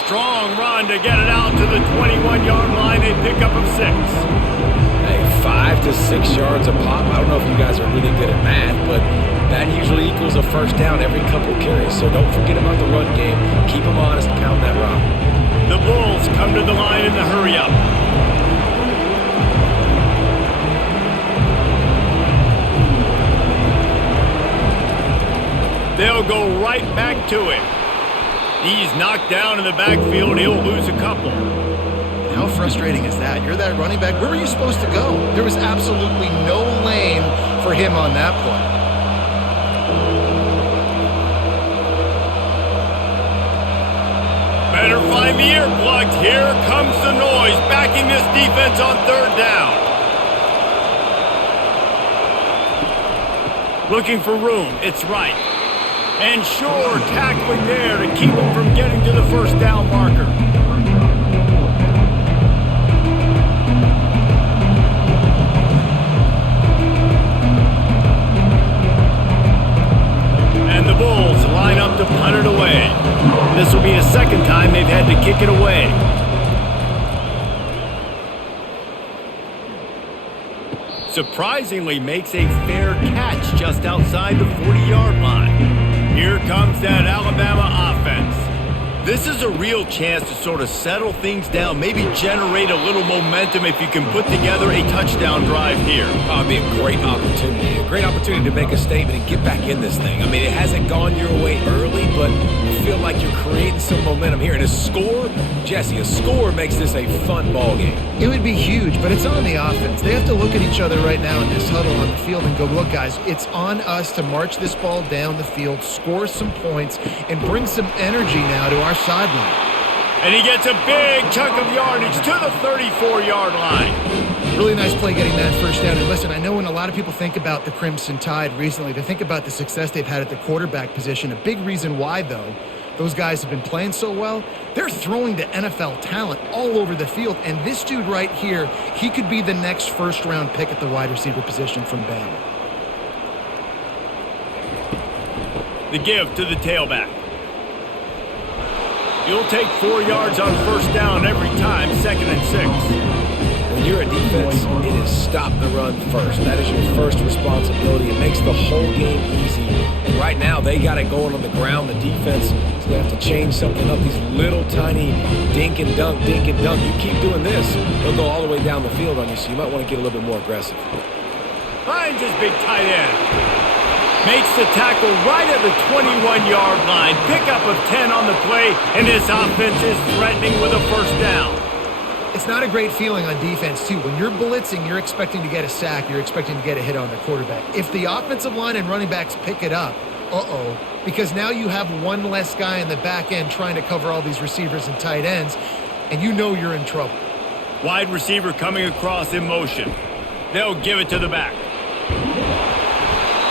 Strong run to get it out to the 21-yard line. They pick up of 6. Hey, 5 to 6 yards a pop. I don't know if you guys are really good at math, but that usually equals a first down every couple carries. So don't forget about the run game. Keep them honest, pound that rock. The Bulls come to the line in the hurry-up. They'll go right back to him. He's knocked down in the backfield. He'll lose a couple. How frustrating is that? You're that running back. Where were you supposed to go? There was absolutely no lane for him on that play. Better find the earplugs. Here comes the noise, backing this defense on 3rd down. Looking for room. It's right. And sure, tackling there to keep him from getting to the first down marker. And the Bulls line up to punt it away. This will be the second time they've had to kick it away. Surprisingly makes a fair catch just outside the 40-yard line. Here comes that Alabama offense. This is a real chance to sort of settle things down, maybe generate a little momentum if you can put together a touchdown drive here. Oh, it'd be a great opportunity. A great opportunity to make a statement and get back in this thing. I mean, it hasn't gone your way early, but I feel like you're creating some momentum here. And a score, Jesse, a score makes this a fun ball game. It would be huge, but it's on the offense. They have to look at each other right now in this huddle on the field and go, look, guys, it's on us to march this ball down the field, score some points, and bring some energy now to our sideline. And he gets a big chunk of yardage to the 34-yard line. Really nice play getting that first down. And listen, I know when a lot of people think about the Crimson Tide recently, they think about the success they've had at the quarterback position. A big reason why, though, those guys have been playing so well, they're throwing to NFL talent all over the field. And this dude right here, he could be the next first-round pick at the wide receiver position from Bama. The give to the tailback. You'll take 4 yards on first down every time, 2nd and 6. When you're a defense, it is stop the run first. That is your first responsibility. It makes the whole game easy. And right now, they got it going on the ground. The defense is going to have to change something up. These little tiny dink and dunk, dink and dunk. You keep doing this, they'll go all the way down the field on you, so you might want to get a little bit more aggressive. Finds his big tight end. Makes the tackle right at the 21-yard line. Pickup of 10 on the play, and this offense is threatening with a first down. It's not a great feeling on defense, too. When you're blitzing, you're expecting to get a sack. You're expecting to get a hit on the quarterback. If the offensive line and running backs pick it up, because now you have one less guy in the back end trying to cover all these receivers and tight ends, and you know you're in trouble. Wide receiver coming across in motion. They'll give it to the back.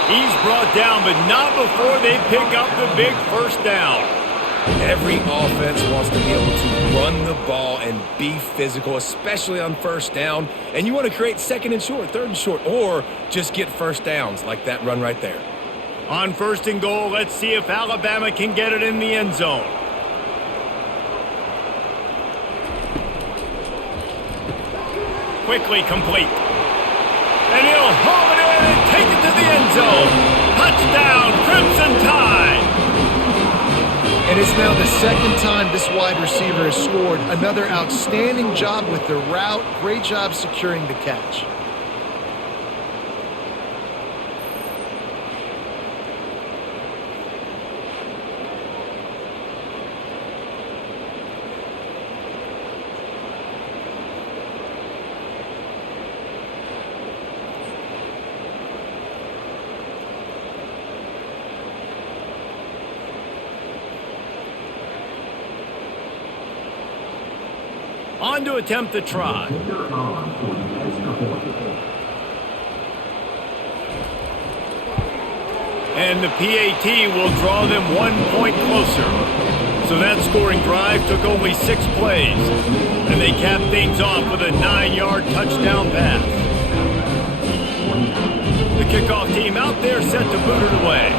He's brought down, but not before they pick up the big first down. Every offense wants to be able to run the ball and be physical, especially on first down. And you want to create 2nd and short, 3rd and short, or just get first downs like that run right there. On 1st and goal, let's see if Alabama can get it in the end zone. Quickly complete. And he'll haul it in and take it to the end zone. Touchdown, Crimson Tide! And it's now the 2nd time this wide receiver has scored. Another outstanding job with the route. Great job securing the catch. On to attempt the try. And the PAT will draw them 1 point closer. So that scoring drive took only 6 plays. And they capped things off with a 9-yard touchdown pass. The kickoff team out there set to boot it away.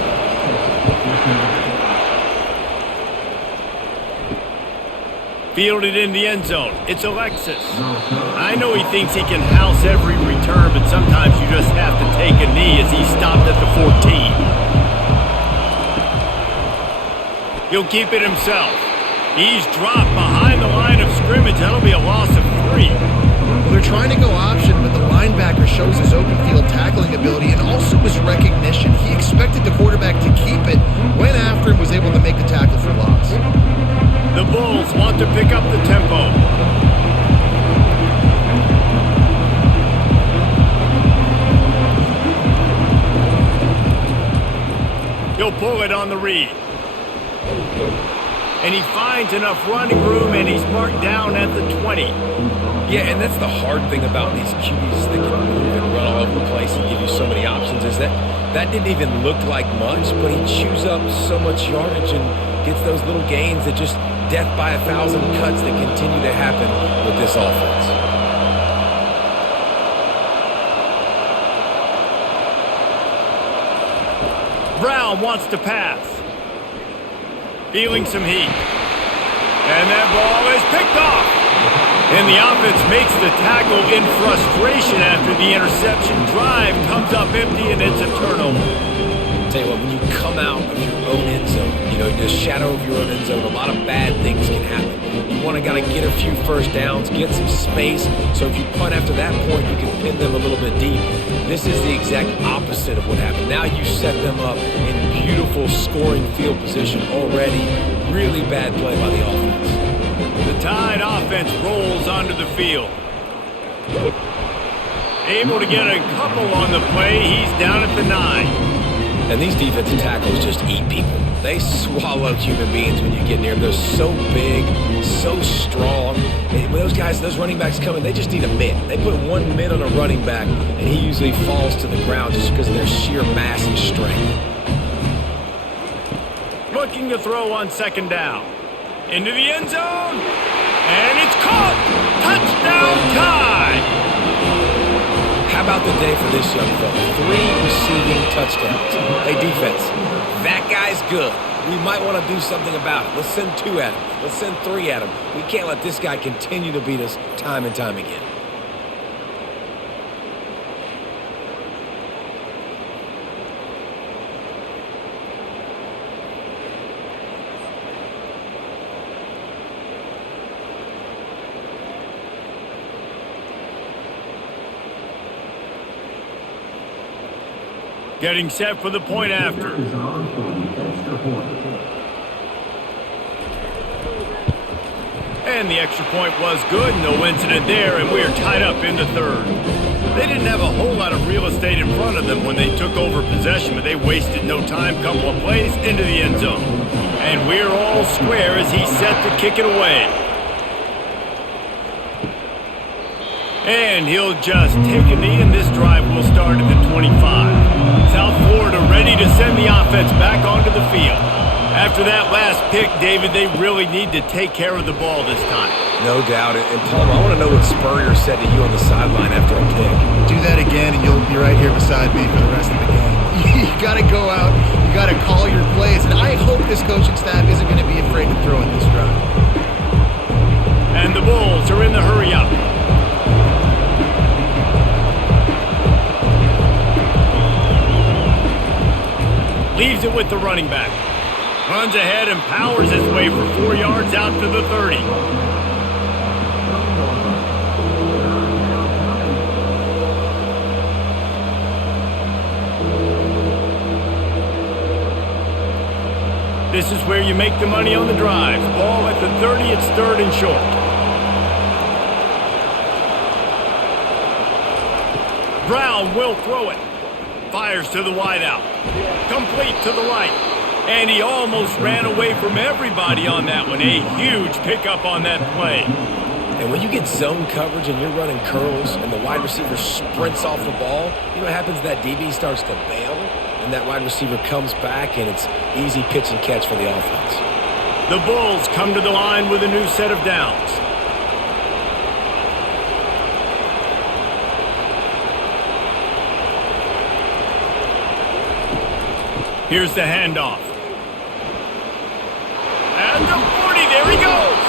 Fielded in the end zone. It's Alexis. I know he thinks he can house every return, but sometimes you just have to take a knee as he stopped at the 14. He'll keep it himself. He's dropped behind the line of scrimmage. That'll be a loss of 3. Well, they're trying to go option, but the linebacker shows his open field tackling ability and also his recognition. He expected the quarterback to keep it, went after him, was able to make the tackle for loss. The Bulls want to pick up the tempo. He'll pull it on the read. And he finds enough running room, and he's marked down at the 20. Yeah, and that's the hard thing about these QBs that can move and run all over the place and give you so many options is that didn't even look like much, but he chews up so much yardage and gets those little gains that just death by 1,000 cuts that continue to happen with this offense. Brown wants to pass. Feeling some heat. And that ball is picked off. And the offense makes the tackle in frustration after the interception. Drive comes up empty, and it's a turnover. Tell you what, when you come out of your own end zone, you know, the shadow of your own end zone, a lot of bad things can happen. You want to gotta get a few first downs, get some space, so if you punt after that point, you can pin them a little bit deep. This is the exact opposite of what happened. Now you set them up in beautiful scoring field position already. Really bad play by the offense. The Tide offense rolls onto the field. Able to get a couple on the play. He's down at the 9. And these defensive tackles just eat people. They swallow human beings when you get near them. They're so big, so strong. And when those guys, those running backs come in, they just need a mitt. They put one mitt on a running back, and he usually falls to the ground just because of their sheer mass and strength. Looking to throw on second down. Into the end zone. And it's caught. Touchdown Tide. How about the day for this young fella? 3 receiving touchdowns. Hey, defense, that guy's good. We might want to do something about it. Let's send 2 at him. Let's send 3 at him. We can't let this guy continue to beat us time and time again. Getting set for the point after. And the extra point was good. No incident there, and we are tied up in the 3rd. They didn't have a whole lot of real estate in front of them when they took over possession, but they wasted no time. Couple of plays into the end zone. And we're all square as he's set to kick it away. And he'll just take a knee, and this drive will start at the 25. South Florida ready to send the offense back onto the field. After that last pick, David, they really need to take care of the ball this time. No doubt. And Palmer, I want to know what Spurrier said to you on the sideline after a pick. Do that again, and you'll be right here beside me for the rest of the game. You got to go out. You got to call your plays. And I hope this coaching staff isn't going to be afraid to throw in this drive. And the Bulls are in the hurry-up. Leaves it with the running back. Runs ahead and powers his way for 4 yards out to the 30. This is where you make the money on the drive. Ball at the 30, it's 3rd and short. Brown will throw it. Fires to the wideout. Complete to the right. And he almost ran away from everybody on that one. A huge pickup on that play. And when you get zone coverage and you're running curls and the wide receiver sprints off the ball, you know what happens? That DB starts to bail, and that wide receiver comes back, and it's easy pitch and catch for the offense. The Bulls come to the line with a new set of downs. Here's the handoff. And the 40, there he goes.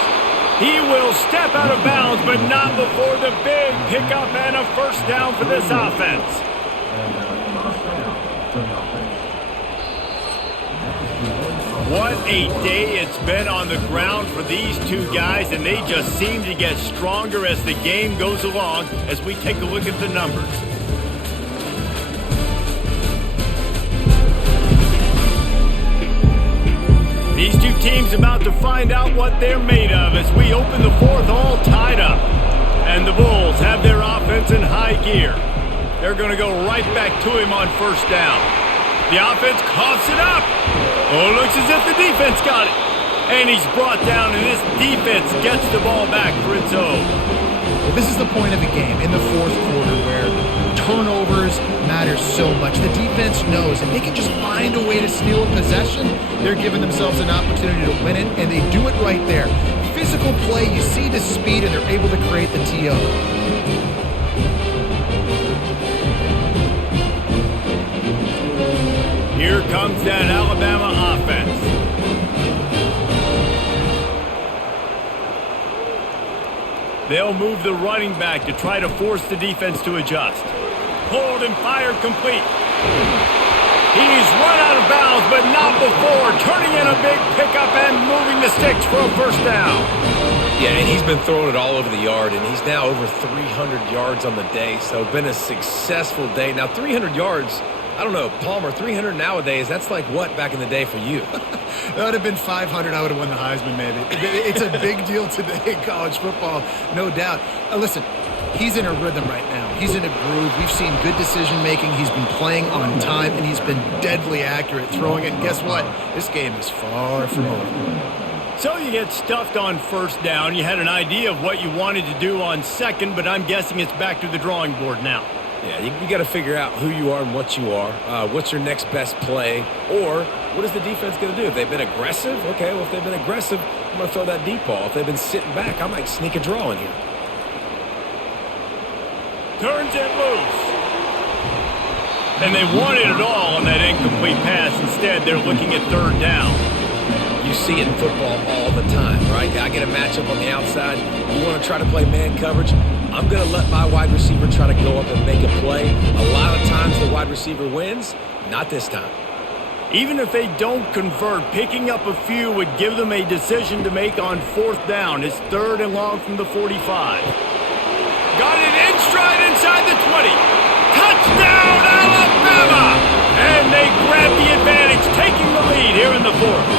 He will step out of bounds, but not before the big pickup and a first down for this offense. What a day it's been on the ground for these two guys, and they just seem to get stronger as the game goes along as we take a look at the numbers. These two teams about to find out what they're made of as we open the 4th all tied up. And the Bulls have their offense in high gear. They're going to go right back to him on first down. The offense coughs it up. Oh, looks as if the defense got it. And he's brought down, and this defense gets the ball back for its own. Well, this is the point of the game in the 4th quarter where turnovers matter so much. The defense knows if they can just find a way to steal a possession, they're giving themselves an opportunity to win it, and they do it right there. Physical play, you see the speed, and they're able to create the TO. Here comes that Alabama offense. They'll move the running back to try to force the defense to adjust. Pulled and fired complete. He's run out of bounds, but not before turning in a big pickup and moving the sticks for a first down. Yeah, and he's been throwing it all over the yard, and he's now over 300 yards on the day, so been a successful day. Now, 300 yards, I don't know, Palmer, 300 nowadays, that's like what back in the day for you? That would have been 500. I would have won the Heisman, maybe. It's a big deal today in college football, no doubt. Listen, he's in a rhythm right now. He's in a groove. We've seen good decision-making. He's been playing on time, and he's been deadly accurate throwing it. And guess what? This game is far from over. So you get stuffed on first down. You had an idea of what you wanted to do on second, but I'm guessing it's back to the drawing board now. Yeah, you got to figure out who you are and what you are. What's your next best play? Or what is the defense going to do? If they've been aggressive, okay, well, if they've been aggressive, I'm going to throw that deep ball. If they've been sitting back, I might sneak a draw in here. Turns it loose. And they wanted it all on that incomplete pass. Instead, they're looking at third down. You see it in football all the time, right? I get a matchup on the outside. You want to try to play man coverage. I'm going to let my wide receiver try to go up and make a play. A lot of times the wide receiver wins. Not this time. Even if they don't convert, picking up a few would give them a decision to make on fourth down. It's third and long from the 45. Got it in stride inside the 20. Touchdown, Alabama! And they grab the advantage, taking the lead here in the fourth.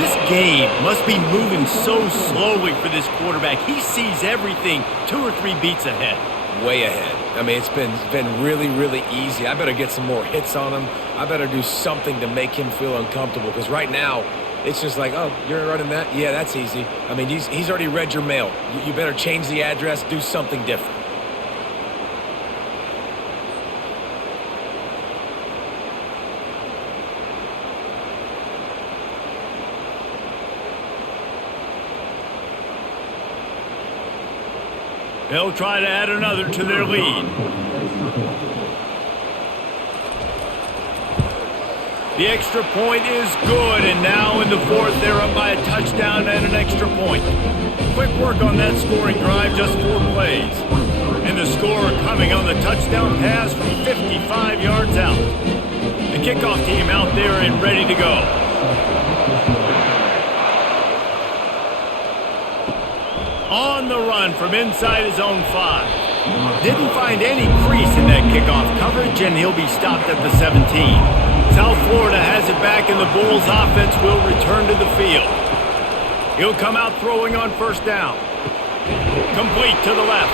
This game must be moving so slowly for this quarterback. He sees everything 2 or 3 beats ahead. Way ahead. I mean, it's been really, really easy. I better get some more hits on him. I better do something to make him feel uncomfortable, because right now, it's just like, oh, you're running that? Yeah, that's easy. I mean, he's already read your mail. You better change the address, do something different. They'll try to add another to their lead. The extra point is good, and now in the fourth, they're up by a touchdown and an extra point. Quick work on that scoring drive, just 4 plays. And the score coming on the touchdown pass from 55 yards out. The kickoff team out there and ready to go. On the run from inside his own 5. Didn't find any crease in that kickoff coverage, and he'll be stopped at the 17. South Florida has it back, and the Bulls offense will return to the field. He'll come out throwing on first down. Complete to the left.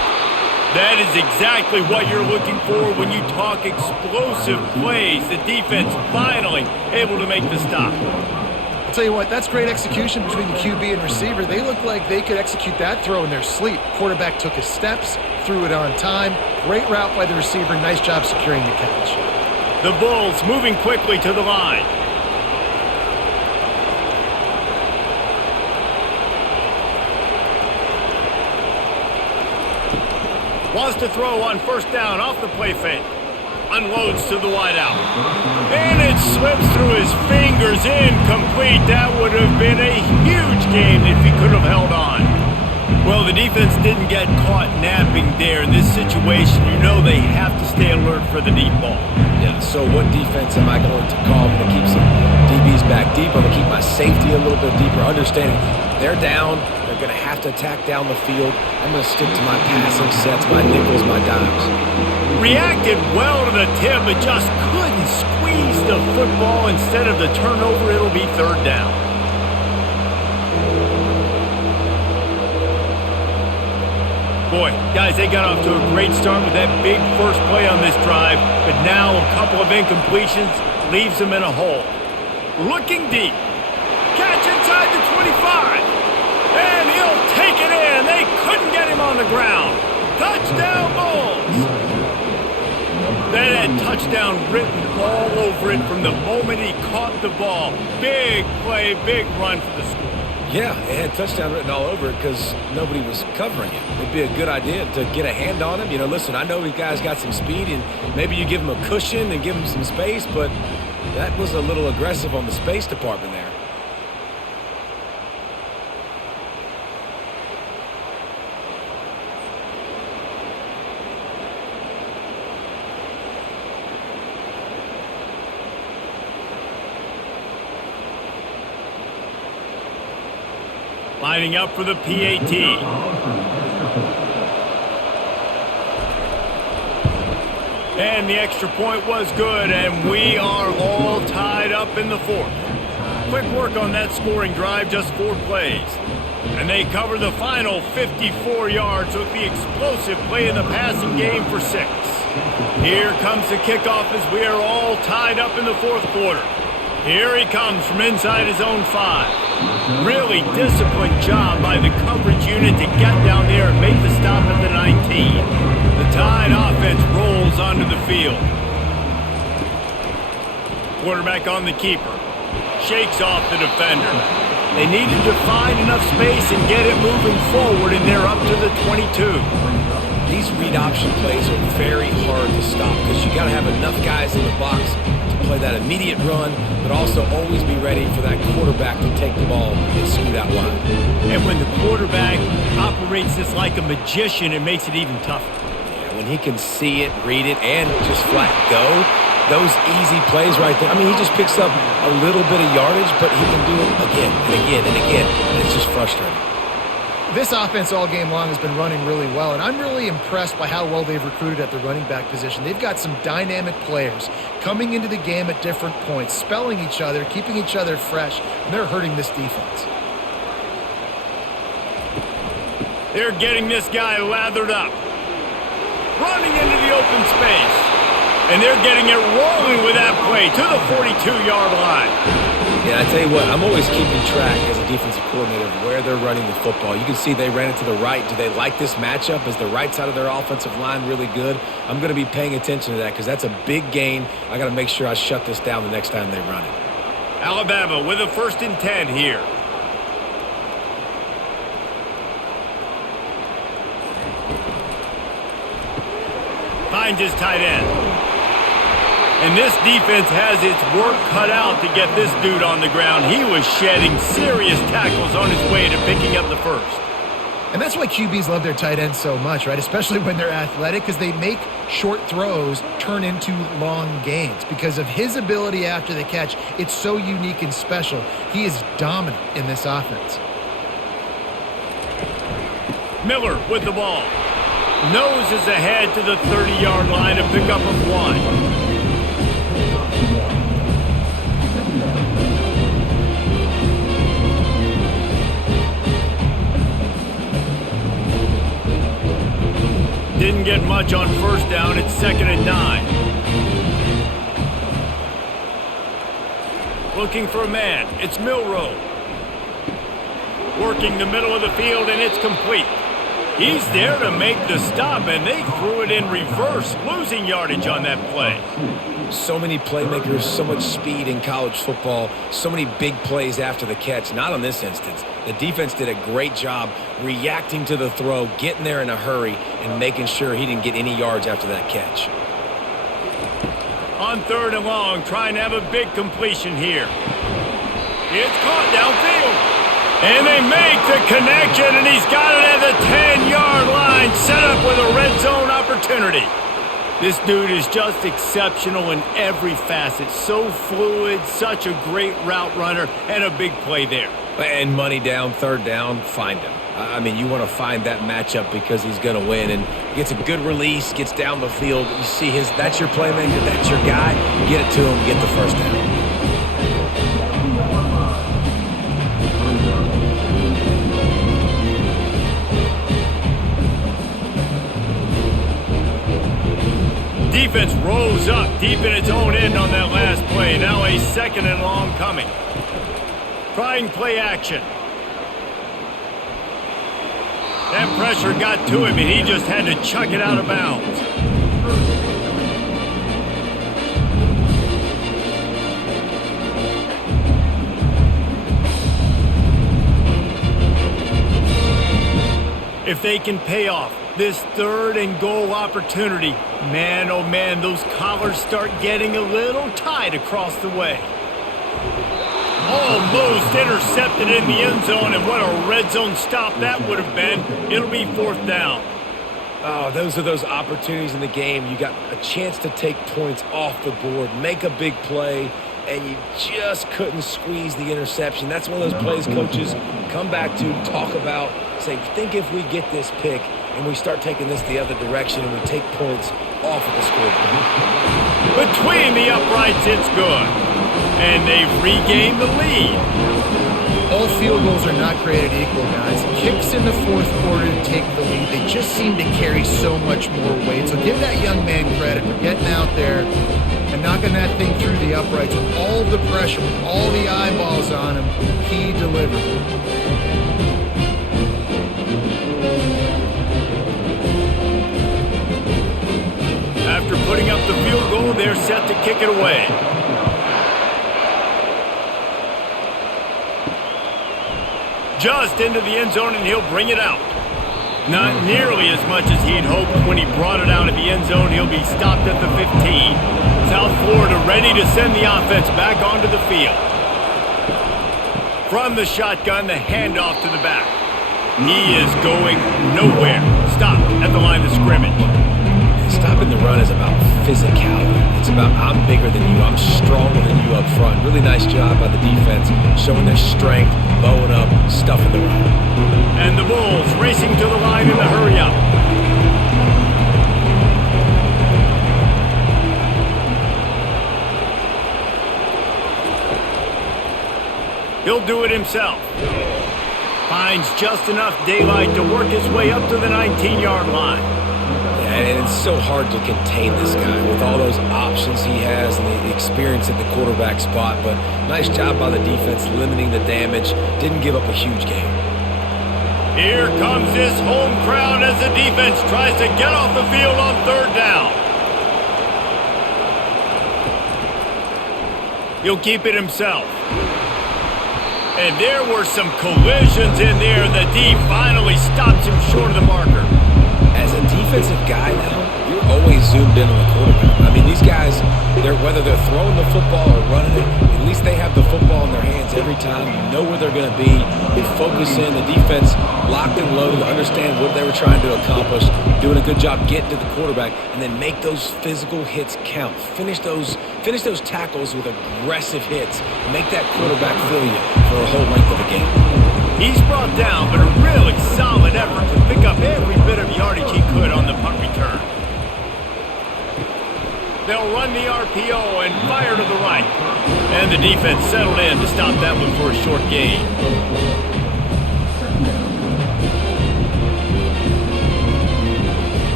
That is exactly what you're looking for when you talk explosive plays. The defense finally able to make the stop. I'll tell you what, that's great execution between the QB and receiver. They look like they could execute that throw in their sleep. Quarterback took his steps, threw it on time. Great route by the receiver. Nice job securing the catch. The Bulls moving quickly to the line. Wants to throw on first down off the play fake. Unloads to the wideout. And it slips through his fingers, incomplete. That would have been a huge gain if he could have held on. Well, the defense didn't get caught napping there. In this situation, you know they have to stay alert for the deep ball. Yeah, so what defense am I going to call? I'm going to keep some DBs back deep. I'm going to keep my safety a little bit deeper, understanding they're down. They're going to have to attack down the field. I'm going to stick to my passing sets, my nickels, my dimes. Reacted well to the tip, but just couldn't squeeze the football. Instead of the turnover, it'll be third down. Boy, guys, they got off to a great start with that big first play on this drive, but now a couple of incompletions leaves them in a hole. Looking deep. Catch inside the 25. And he'll take it in. They couldn't get him on the ground. Touchdown, Bulls. That had touchdown written all over it from the moment he caught the ball. Big play, big run for the score. Yeah, it had touchdown written all over it because nobody was covering it. It'd be a good idea to get a hand on him. You know, listen, I know these guys got some speed, and maybe you give him a cushion and give him some space, but that was a little aggressive on the space department there. Lining up for the PAT. And the extra point was good, and we are all tied up in the fourth. Quick work on that scoring drive, just 4 plays. And they cover the final 54 yards with the explosive play in the passing game for 6. Here comes the kickoff as we are all tied up in the fourth quarter. Here he comes from inside his own 5. Really disciplined job by the coverage unit to get down there and make the stop at the 19. The Tide offense rolls onto the field. Quarterback on the keeper. Shakes off the defender. They needed to find enough space and get it moving forward, and they're up to the 22. These read option plays are very hard to stop because you got to have enough guys in the box to play that immediate run, but also always be ready for that quarterback to take the ball and scoot out wide. And when the quarterback operates this like a magician, it makes it even tougher. Yeah, when he can see it, read it, and just flat go, those easy plays right there. I mean, he just picks up a little bit of yardage, but he can do it again and again and again, and it's just frustrating. This offense all game long has been running really well, and I'm really impressed by how well they've recruited at the running back position. They've got some dynamic players coming into the game at different points, spelling each other, keeping each other fresh, and they're hurting this defense. They're getting this guy lathered up. Running into the open space. And they're getting it rolling with that play to the 42-yard line. Yeah, I tell you what, I'm always keeping track as a defensive coordinator of where they're running the football. You can see they ran it to the right. Do they like this matchup? Is the right side of their offensive line really good? I'm going to be paying attention to that because that's a big gain. I got to make sure I shut this down the next time they run it. Alabama with a 1st and 10 here. Finds his tight end. And this defense has its work cut out to get this dude on the ground. He was shedding serious tackles on his way to picking up the first. And that's why QBs love their tight ends so much, right? Especially when they're athletic, because they make short throws turn into long gains. Because of his ability after the catch, it's so unique and special. He is dominant in this offense. Miller with the ball. Noses ahead to the 30-yard line, a pickup of 1. Didn't get much on 1st down. It's 2nd and 9. Looking for a man. It's Milroe. Working the middle of the field, and it's complete. He's there to make the stop, and they threw it in reverse, losing yardage on that play. So many playmakers, so much speed in college football, so many big plays after the catch. Not on this instance. The defense did a great job reacting to the throw, getting there in a hurry, and making sure he didn't get any yards after that catch. On 3rd and long, trying to have a big completion here. It's caught downfield. And they make the connection, and he's got it at the 10-yard line, set up with a red zone opportunity. This dude is just exceptional in every facet. So fluid, such a great route runner, and a big play there. And money down, 3rd down, find him. I mean, you want to find that matchup because he's going to win, and gets a good release, gets down the field. You see that's your playmaker, that's your guy. Get it to him, get the 1st down. Defense rose up deep in its own end on that last play. Now a 2nd and long coming. Trying play action. That pressure got to him, and he just had to chuck it out of bounds. If they can pay off this 3rd and goal opportunity, man, oh man, those collars start getting a little tight across the way. Almost intercepted in the end zone, and what a red zone stop that would have been. It'll be 4th down. Oh, those are those opportunities in the game. You got a chance to take points off the board, make a big play, and you just couldn't squeeze the interception. That's one of those plays coaches come back to, talk about, say, think if we get this pick and we start taking this the other direction and we take points off of the scoreboard. Between the uprights, it's good. And they've regained the lead. All field goals are not created equal, guys. Kicks in the fourth quarter to take the lead. They just seem to carry so much more weight. So give that young man credit for getting out there and knocking that thing through the uprights with all of the pressure, with all the eyeballs on him. He delivered. After putting up the field goal, they're set to kick it away. Just into the end zone, and he'll bring it out. Not nearly as much as he'd hoped when he brought it out of the end zone. He'll be stopped at the 15. South Florida ready to send the offense back onto the field. From the shotgun, the handoff to the back. He is going nowhere. Stopped at the line of scrimmage. Stopping the run is about physicality. It's about I'm bigger than you, I'm stronger than you up front. Really nice job by the defense, showing their strength, bowing up, stuffing the run. And the Bulls racing to the line in the hurry up. He'll do it himself. Finds just enough daylight to work his way up to the 19-yard line. And it's so hard to contain this guy with all those options he has and the experience at the quarterback spot. But nice job by the defense limiting the damage. Didn't give up a huge game. Here comes this home crowd as the defense tries to get off the field on third down. He'll keep it himself. And there were some collisions in there, and the D finally stops him short of the marker. As a defensive guy now, you're always zoomed in on the quarterback. I mean, these guys, whether they're throwing the football or running it, at least they have the football in their hands every time. You know where they're going to be. You focus in. The defense locked and loaded, understand what they were trying to accomplish, doing a good job getting to the quarterback, and then make those physical hits count. Finish those tackles with aggressive hits. Make that quarterback feel you for a whole length of the game. He's brought down, but a really solid effort to pick up every bit of yardage he could on the punt return. They'll run the RPO and fire to the right. And the defense settled in to stop that one for a short gain.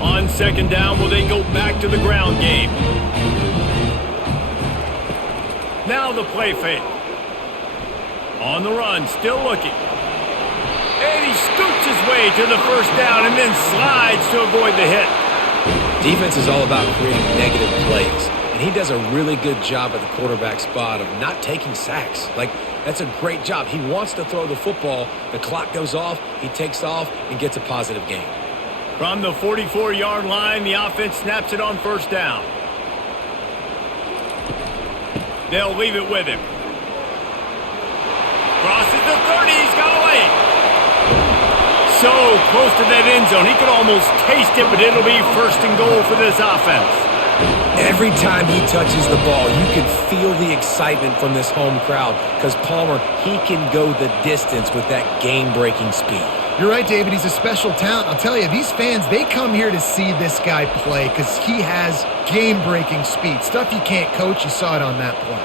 On second down, will they go back to the ground game? Now the play fake. On the run, still looking. And he scoots his way to the first down and then slides to avoid the hit. Defense is all about creating negative plays, and he does a really good job at the quarterback spot of not taking sacks. Like, that's a great job. He wants to throw the football. The clock goes off. He takes off and gets a positive gain. From the 44-yard line, the offense snaps it on first down. They'll leave it with him. Crosses the 30. He's got away. So close to that end zone. He could almost taste it, but it'll be first and goal for this offense. Every time he touches the ball, you can feel the excitement from this home crowd because Palmer, he can go the distance with that game-breaking speed. You're right, David. He's a special talent. I'll tell you, these fans, they come here to see this guy play because he has game-breaking speed. Stuff you can't coach. You saw it on that play.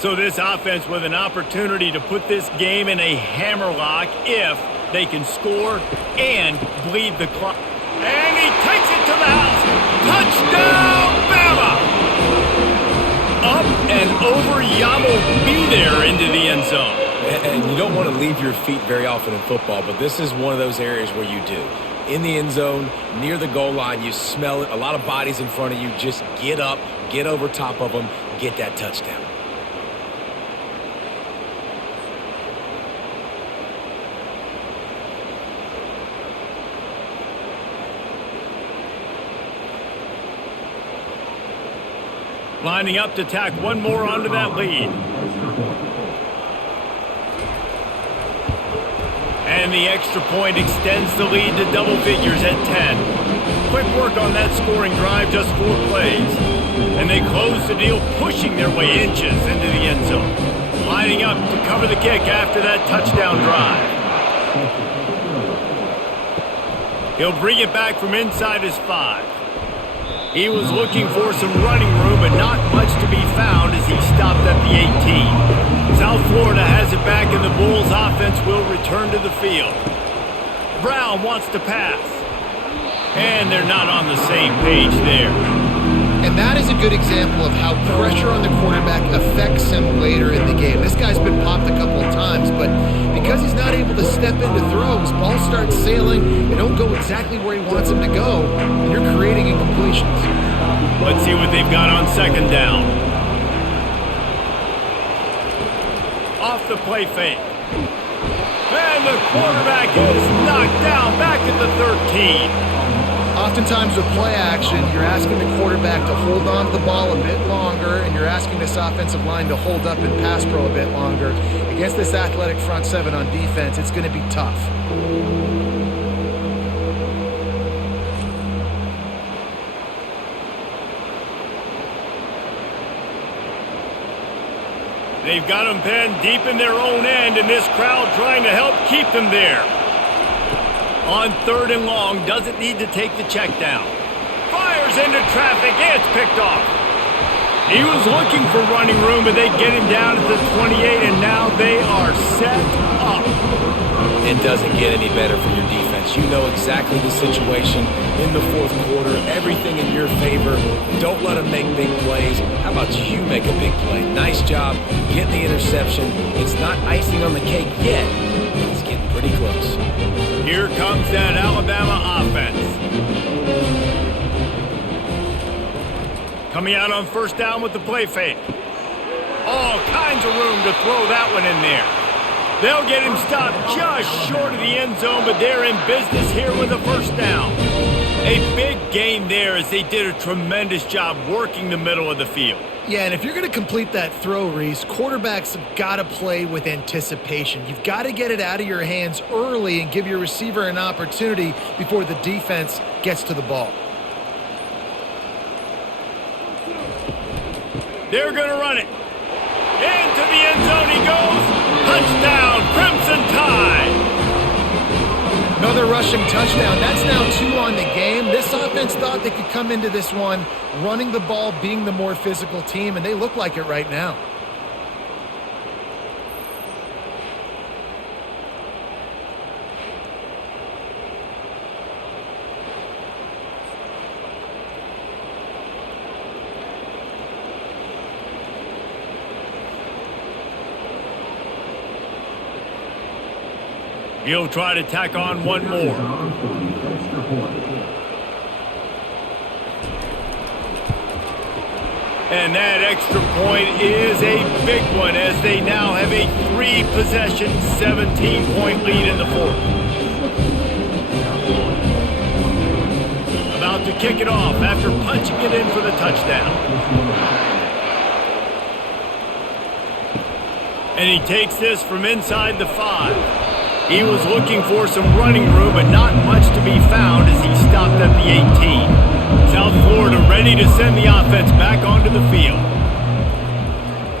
So this offense with an opportunity to put this game in a hammerlock if they can score and bleed the clock. And he takes it to the house. Touchdown, Bama! Up and over, Yamo be there into the end zone. And you don't want to leave your feet very often in football, but this is one of those areas where you do. In the end zone, near the goal line, you smell it. A lot of bodies in front of you. Just get up, get over top of them, get that touchdown. Lining up to tack one more onto that lead. And the extra point extends the lead to double figures at 10. Quick work on that scoring drive, just 4 plays. And they close the deal, pushing their way inches into the end zone. Lining up to cover the kick after that touchdown drive. He'll bring it back from inside his 5. He was looking for some running room, but not much to be found as he stopped at the 18. South Florida has it back, and the Bulls offense will return to the field. Brown wants to pass. And they're not on the same page there. And that is a good example of how pressure on the quarterback affects him later in the game. This guy's been popped a couple of times, but because he's not able to step into throws, ball starts sailing, they don't go exactly where he wants them to go, and you're creating incompletions. Let's see what they've got on second down. Off the play fake. And the quarterback is knocked down back at the 13. Oftentimes with play action, you're asking the quarterback to hold on to the ball a bit longer, and you're asking this offensive line to hold up in pass pro a bit longer. Against this athletic front 7 on defense, it's going to be tough. They've got them pinned deep in their own end, and this crowd trying to help keep them there. On 3rd and long, doesn't need to take the check down. Fires into traffic, it's picked off. He was looking for running room, but they get him down at the 28, and now they are set up. It doesn't get any better for your defense. You know exactly the situation in the 4th quarter, everything in your favor. Don't let them make big plays. How about you make a big play? Nice job getting the interception. It's not icing on the cake yet, but it's getting pretty close. Here comes that Alabama offense. Coming out on 1st down with the play fake. All kinds of room to throw that one in there. They'll get him stopped just short of the end zone, but they're in business here with a 1st down. A big gain there as they did a tremendous job working the middle of the field. Yeah, and if you're going to complete that throw, Reese, quarterbacks have got to play with anticipation. You've got to get it out of your hands early and give your receiver an opportunity before the defense gets to the ball. They're going to run it. Into the end zone he goes. Touchdown, Crimson Tide. Another rushing touchdown. That's now 2 on the game. This offense thought they could come into this one running the ball, being the more physical team, and they look like it right now. He'll try to tack on one more. And that extra point is a big one as they now have a 3-possession, 17-point lead in the 4th. About to kick it off after punching it in for the touchdown. And he takes this from inside the 5. He was looking for some running room, but not much to be found as he stopped at the 18. South Florida ready to send the offense back onto the field.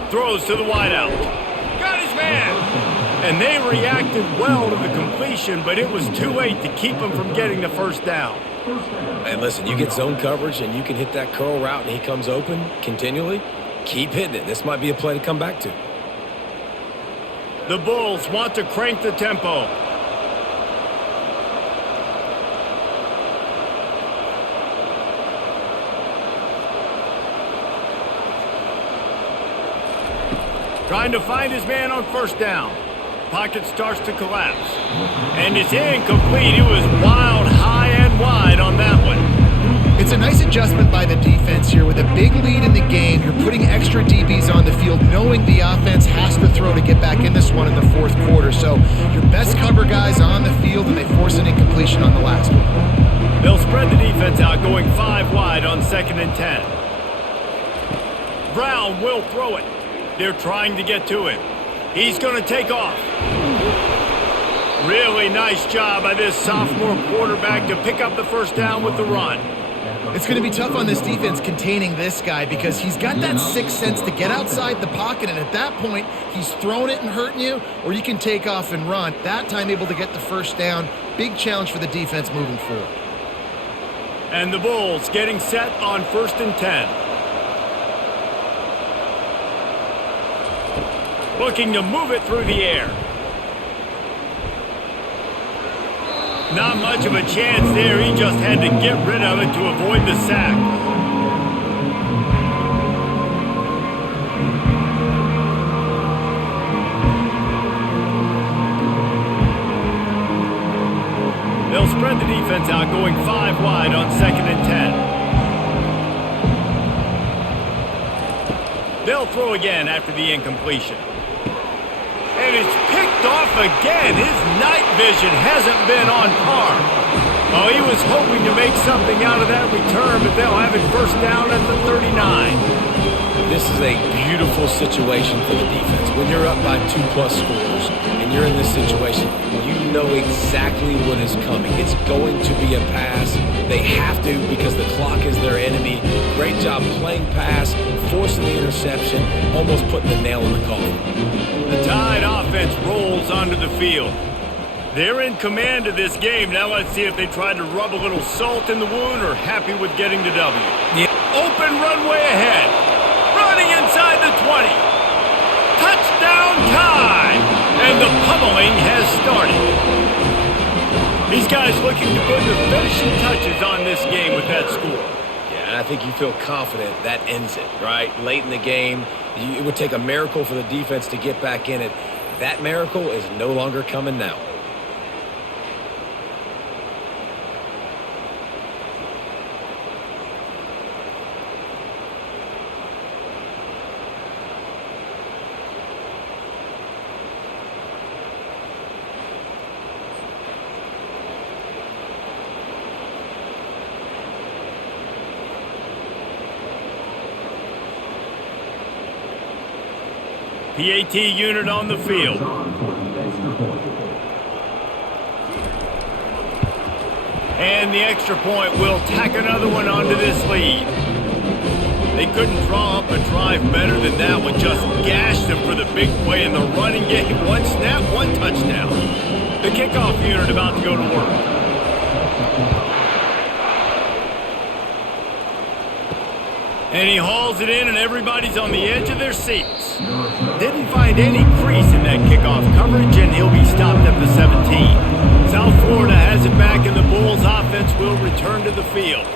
Throws to the wideout. Got his man! And they reacted well to the completion, but it was too late to keep him from getting the 1st down. And listen, you get zone coverage and you can hit that curl route and he comes open continually, keep hitting it. This might be a play to come back to. The Bulls want to crank the tempo. Trying to find his man on 1st down. Pocket starts to collapse. And it's incomplete. It was wild, high and wide on that one. It's a nice adjustment by the defense here. With a big lead in the game, you're putting extra DBs on the field, knowing the offense has to throw to get back in this one in the 4th quarter. So your best cover guys on the field, and they force an incompletion on the last one. They'll spread the defense out, going 5 wide on 2nd and 10. Brown will throw it. They're trying to get to him. He's going to take off. Really nice job by this sophomore quarterback to pick up the first down with the run. It's going to be tough on this defense containing this guy because he's got that sixth sense to get outside the pocket, and at that point, he's throwing it and hurting you, or you can take off and run. That time able to get the first down. Big challenge for the defense moving forward. And the Bulls getting set on 1st and 10. Looking to move it through the air. Not much of a chance there. He just had to get rid of it to avoid the sack. They'll spread the defense out, going 5 wide on 2nd and 10. They'll throw again after the incompletion. And it's picked off again. His night vision hasn't been on par. Oh, he was hoping to make something out of that return, but they'll have it first down at the 39. This is a beautiful situation for the defense. When you're up by 2+ scores and you're in this situation, you know exactly what is coming. It's going to be a pass. They have to because the clock is their enemy. Great job playing pass, forcing the interception, almost putting the nail in the coffin. The Tide offense rolls onto the field. They're in command of this game. Now let's see if they try to rub a little salt in the wound or happy with getting the W. Yeah. Open runway ahead. Running inside the 20. Touchdown time! And the pummeling has started. These guys looking to put the finishing touches on this game with that score. Yeah, and I think you feel confident that ends it, right? Late in the game, it would take a miracle for the defense to get back in it. That miracle is no longer coming now. PAT unit on the field. And the extra point will tack another one onto this lead. They couldn't draw up a drive better than that one. Just gashed them for the big play in the running game. 1 snap, 1 touchdown. The kickoff unit about to go to work. And he hauls it in, and everybody's on the edge of their seats. Didn't find any crease in that kickoff coverage, and he'll be stopped at the 17. South Florida has it back, and the Bulls offense will return to the field.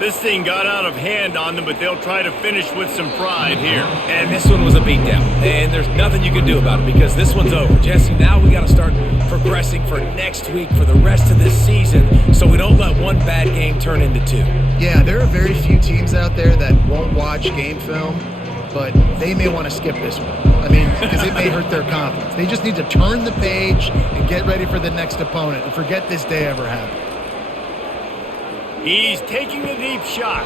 This thing got out of hand on them, but they'll try to finish with some pride here. And this one was a beatdown, and there's nothing you can do about it because this one's over. Jesse, now we got to start progressing for next week for the rest of this season so we don't let one bad game turn into 2. Yeah, there are very few teams out there that won't watch game film, but they may want to skip this one. I mean, because it may hurt their confidence. They just need to turn the page and get ready for the next opponent and forget this day ever happened. He's taking a deep shot.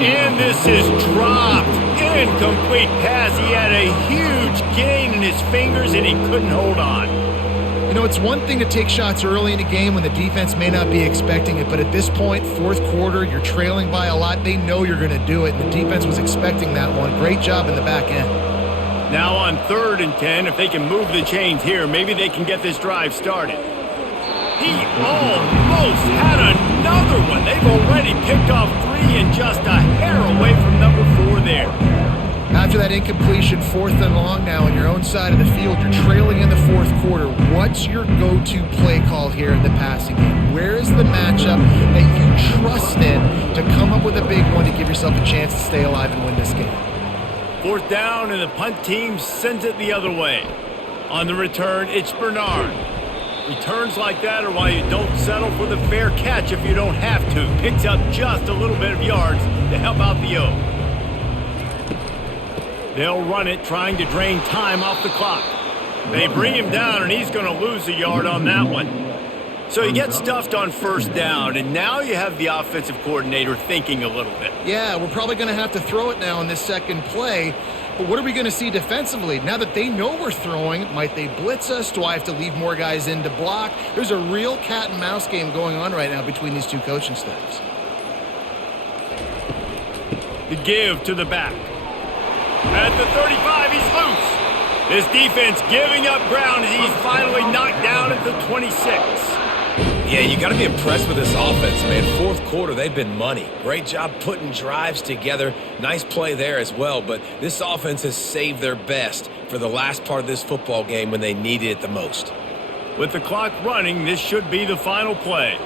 And this is dropped. Incomplete pass. He had a huge gain in his fingers, and he couldn't hold on. You know, it's one thing to take shots early in a game when the defense may not be expecting it, but at this point, 4th quarter, you're trailing by a lot. They know you're going to do it, and the defense was expecting that one. Great job in the back end. Now on 3rd and 10, if they can move the chains here, maybe they can get this drive started. He almost had another one. They've already picked off 3 and just a hair away from number 4 there. After that incompletion, 4th and long now on your own side of the field, you're trailing in the 4th quarter. What's your go-to play call here in the passing game? Where is the matchup that you trust in to come up with a big one to give yourself a chance to stay alive and win this game? 4th down, and the punt team sends it the other way. On the return, it's Bernard. Returns like that are why you don't settle for the fair catch if you don't have to. Picks up just a little bit of yards to help out the O. They'll run it, trying to drain time off the clock. They bring him down, and he's going to lose a yard on that one. So you get stuffed on first down, and now you have the offensive coordinator thinking a little bit. Yeah, we're probably going to have to throw it now in this second play. But what are we going to see defensively? Now that they know we're throwing, might they blitz us? Do I have to leave more guys in to block? There's a real cat and mouse game going on right now between these two coaching staffs. The give to the back. At the 35, he's loose. This defense giving up ground as he's finally knocked down at the 26. Yeah, you got to be impressed with this offense, man. Fourth quarter, they've been money. Great job putting drives together. Nice play there as well, but this offense has saved their best for the last part of this football game when they needed it the most. With the clock running, this should be the final play.